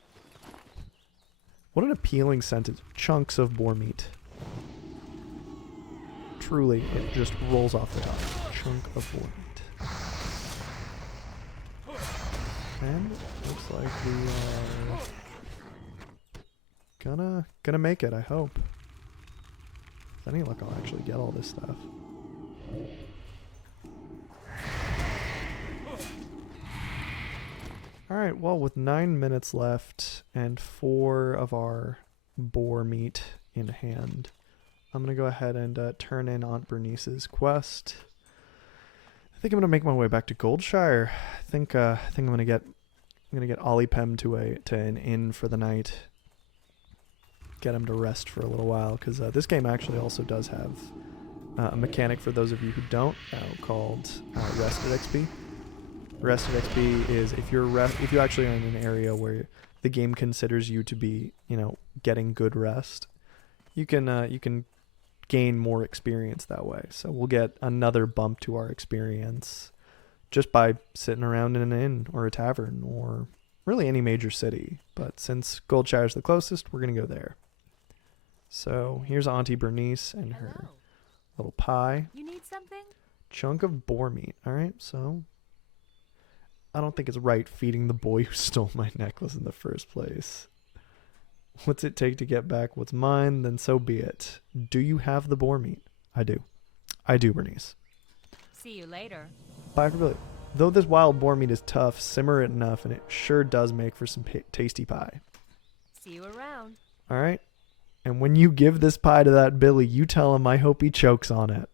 What an appealing sentence. Chunks of boar meat. Truly, it just rolls off the tongue. Chunk of boar meat. And looks like we are gonna make it, I hope. With any luck, I'll actually get all this stuff. Alright, well, with 9 minutes left and 4 of our boar meat in hand, I'm going to go ahead and turn in Aunt Bernice's quest. I think I'm going to make my way back to Goldshire. I think I'm going to get OllyPem to an inn for the night. Get him to rest for a little while, because this game actually also does have a mechanic for those of you who don't know called Rested XP. Rested XP is if you actually are in an area where the game considers you to be, getting good rest, you can gain more experience that way. So we'll get another bump to our experience just by sitting around in an inn or a tavern or really any major city. But since Goldshire's the closest, we're gonna go there. So here's Auntie Bernice and her little pie. You need something? Chunk of boar meat. All right, so I don't think it's right feeding the boy who stole my necklace in the first place. What's it take to get back what's mine? Then so be it. Do you have the boar meat? I do. I do, Bernice. See you later. Bye for Billy. Though this wild boar meat is tough, simmer it enough and it sure does make for some tasty pie. See you around. All right. And when you give this pie to that Billy, you tell him I hope he chokes on it.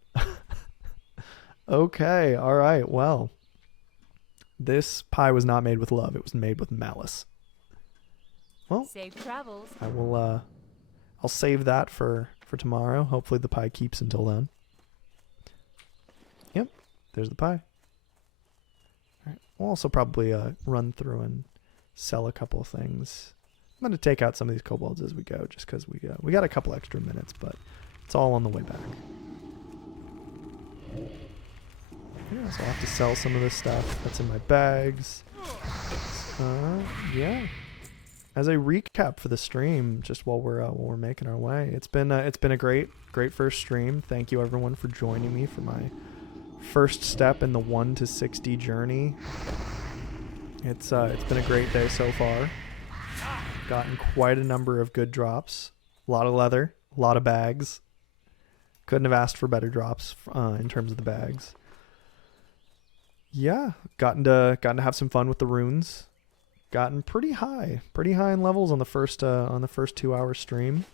Okay. All right. Well, this pie was not made with love. It was made with malice. Well, safe travels. I will, I'll save that for tomorrow. Hopefully the pie keeps until then. Yep. There's the pie. All right. We'll also probably run through and sell a couple of things. I'm going to take out some of these kobolds as we go, just because we got a couple extra minutes, but it's all on the way back. Yeah, so I'll have to sell some of this stuff that's in my bags. Yeah. As a recap for the stream, just while we're making our way, it's been a great first stream. Thank you everyone for joining me for my first step in the 1 to 60 journey. It's been a great day so far. Gotten quite a number of good drops. A lot of leather, a lot of bags. Couldn't have asked for better drops in terms of the bags. Yeah, gotten to have some fun with the runes. Gotten pretty high in levels on the first 2 hour stream.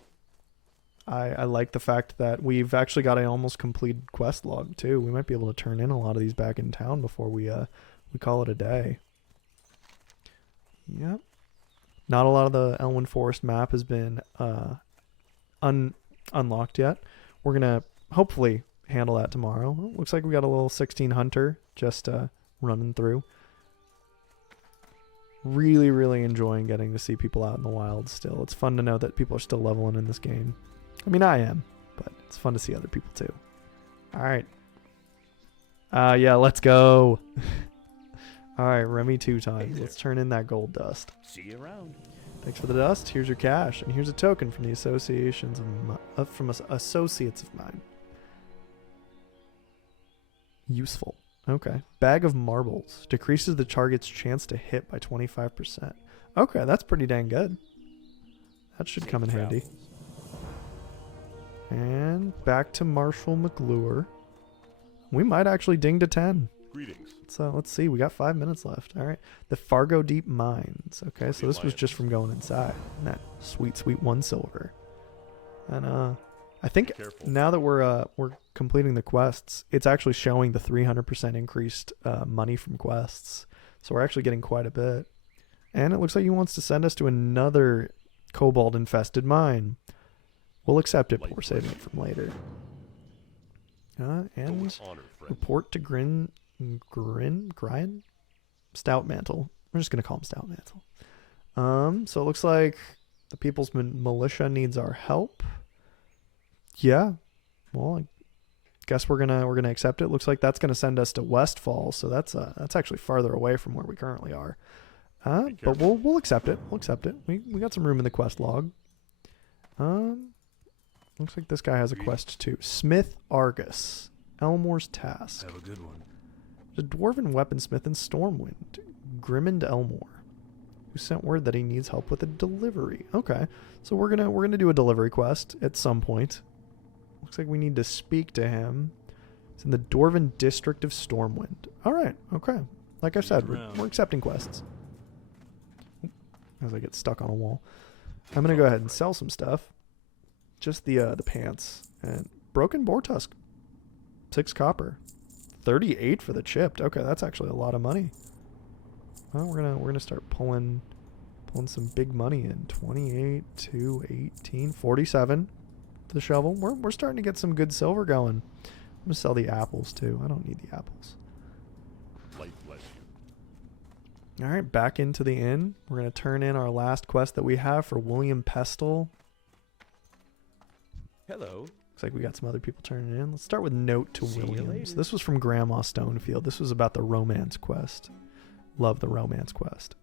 I like the fact that we've actually got an almost completed quest log too. We might be able to turn in a lot of these back in town before we call it a day. Yep. Not a lot of the Elwyn Forest map has been unlocked yet. We're gonna hopefully handle that tomorrow. Well, looks like we got a little 16 hunter just running through. Really enjoying getting to see people out in the wild still. It's fun to know that people are still leveling in this game. I mean, I am, but it's fun to see other people too. All right. Yeah, let's go. All right, Remy 2 times. Let's turn in that gold dust. See you around. Thanks for the dust. Here's your cash, and here's a token from the associates of mine. Useful. Okay. Bag of marbles decreases the target's chance to hit by 25%. Okay, that's pretty dang good. That should come in handy. And back to Marshall McClure. We might actually ding to 10. Greetings. So let's see. We got 5 minutes left. All right. The Fargo Deep Mines. Okay, so this was just from going inside. And that sweet 1 silver. And I think now that we're completing the quests, it's actually showing the 300% increased money from quests. So we're actually getting quite a bit. And it looks like he wants to send us to another kobold-infested mine. We'll accept it, but we're saving it from later. And report to Gryn Stout Mantle. We're just gonna call him Stout Mantle. So it looks like the People's Militia needs our help. Yeah. Well, I guess we're gonna accept it. Looks like that's gonna send us to Westfall, so that's actually farther away from where we currently are. But we'll accept it. We'll accept it. We got some room in the quest log. Looks like this guy has a quest too. Smith Argus. Elmore's Task. Have a good one. The dwarven weaponsmith in Stormwind, Grimmond Elmore, who sent word that he needs help with a delivery. Okay, so we're gonna do a delivery quest at some point. Looks like we need to speak to him. It's in the Dwarven district of Stormwind. All right, okay. Like I said, we're accepting quests. As I get stuck on a wall, I'm gonna go ahead and sell some stuff. Just the pants and broken boar tusk. 6 copper. 38 for the chipped. Okay, that's actually a lot of money. Well, we're gonna start pulling some big money in. 28 to 18, 47 for the shovel. We're starting to get some good silver going. I'm gonna sell the apples too. I don't need the apples. Light bless you. All right, back into the inn. We're gonna turn in our last quest that we have for William Pestle. Hello. Looks like we got some other people turning in. Let's start with Note to See you Williams. later. This was from Grandma Stonefield. This was about the romance quest. Love the romance quest.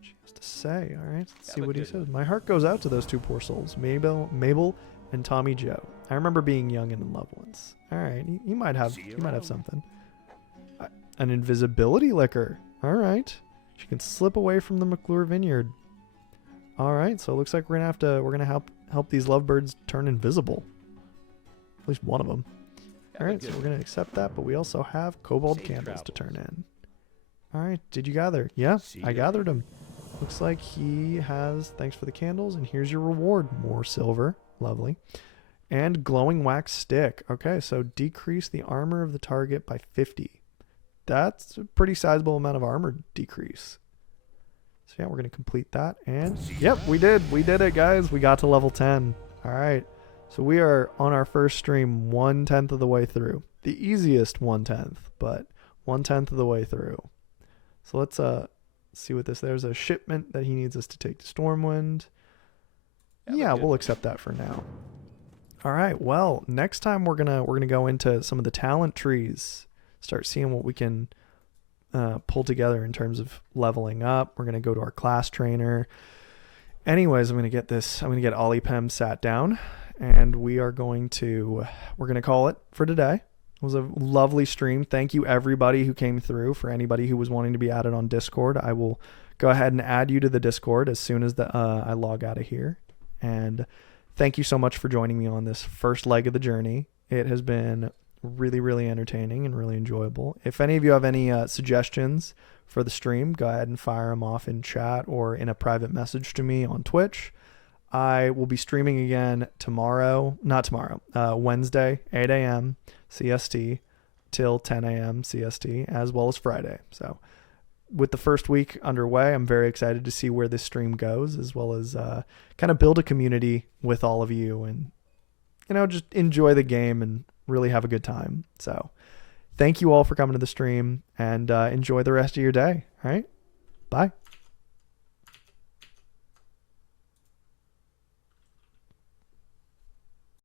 She has to say. All right, let's see Have a what he good says. one. My heart goes out to those 2 poor souls, Mabel and Tommy Joe. I remember being young and in love once. All right, he might have See you he might have around. something. An invisibility liquor. All right, she can slip away from the McClure Vineyard. All right, so it looks like we're gonna help these lovebirds turn invisible. At least one of them. Have All a right, so good we're one. going to accept that, but we also have cobalt Safe candles to turn travels. in. All right, did you gather? Yeah, See I you gathered later. them. Looks like he has, thanks for the candles, and here's your reward. More silver. Lovely. And glowing wax stick. Okay, so decrease the armor of the target by 50. That's a pretty sizable amount of armor decrease. So yeah, we're going to complete that. And yep, we did. We did it, guys. We got to level 10. All right. So we are on our first stream 1/10 of the way through. The easiest 1/10, but 1/10 of the way through. So let's see what there's a shipment that he needs us to take to Stormwind. Have a Yeah, good we'll one. accept that for now. All right. Well, next time we're gonna go into some of the talent trees, start seeing what we can pull together in terms of leveling up. We're gonna go to our class trainer. Anyways, I'm gonna get OllyPem sat down, and we're gonna call it for today. It was a lovely stream. Thank you everybody who came through. For anybody who was wanting to be added on Discord, I will go ahead and add you to the Discord as soon as I log out of here. And thank you so much for joining me on this first leg of the journey. It has been really, really entertaining and really enjoyable. If any of you have any suggestions for the stream, go ahead and fire them off in chat or in a private message to me on Twitch. I will be streaming again Wednesday, 8 a.m. CST till 10 a.m. CST, as well as Friday. So with the first week underway, I'm very excited to see where this stream goes, as well as kind of build a community with all of you and, just enjoy the game and really have a good time. So thank you all for coming to the stream, and enjoy the rest of your day. All right. Bye.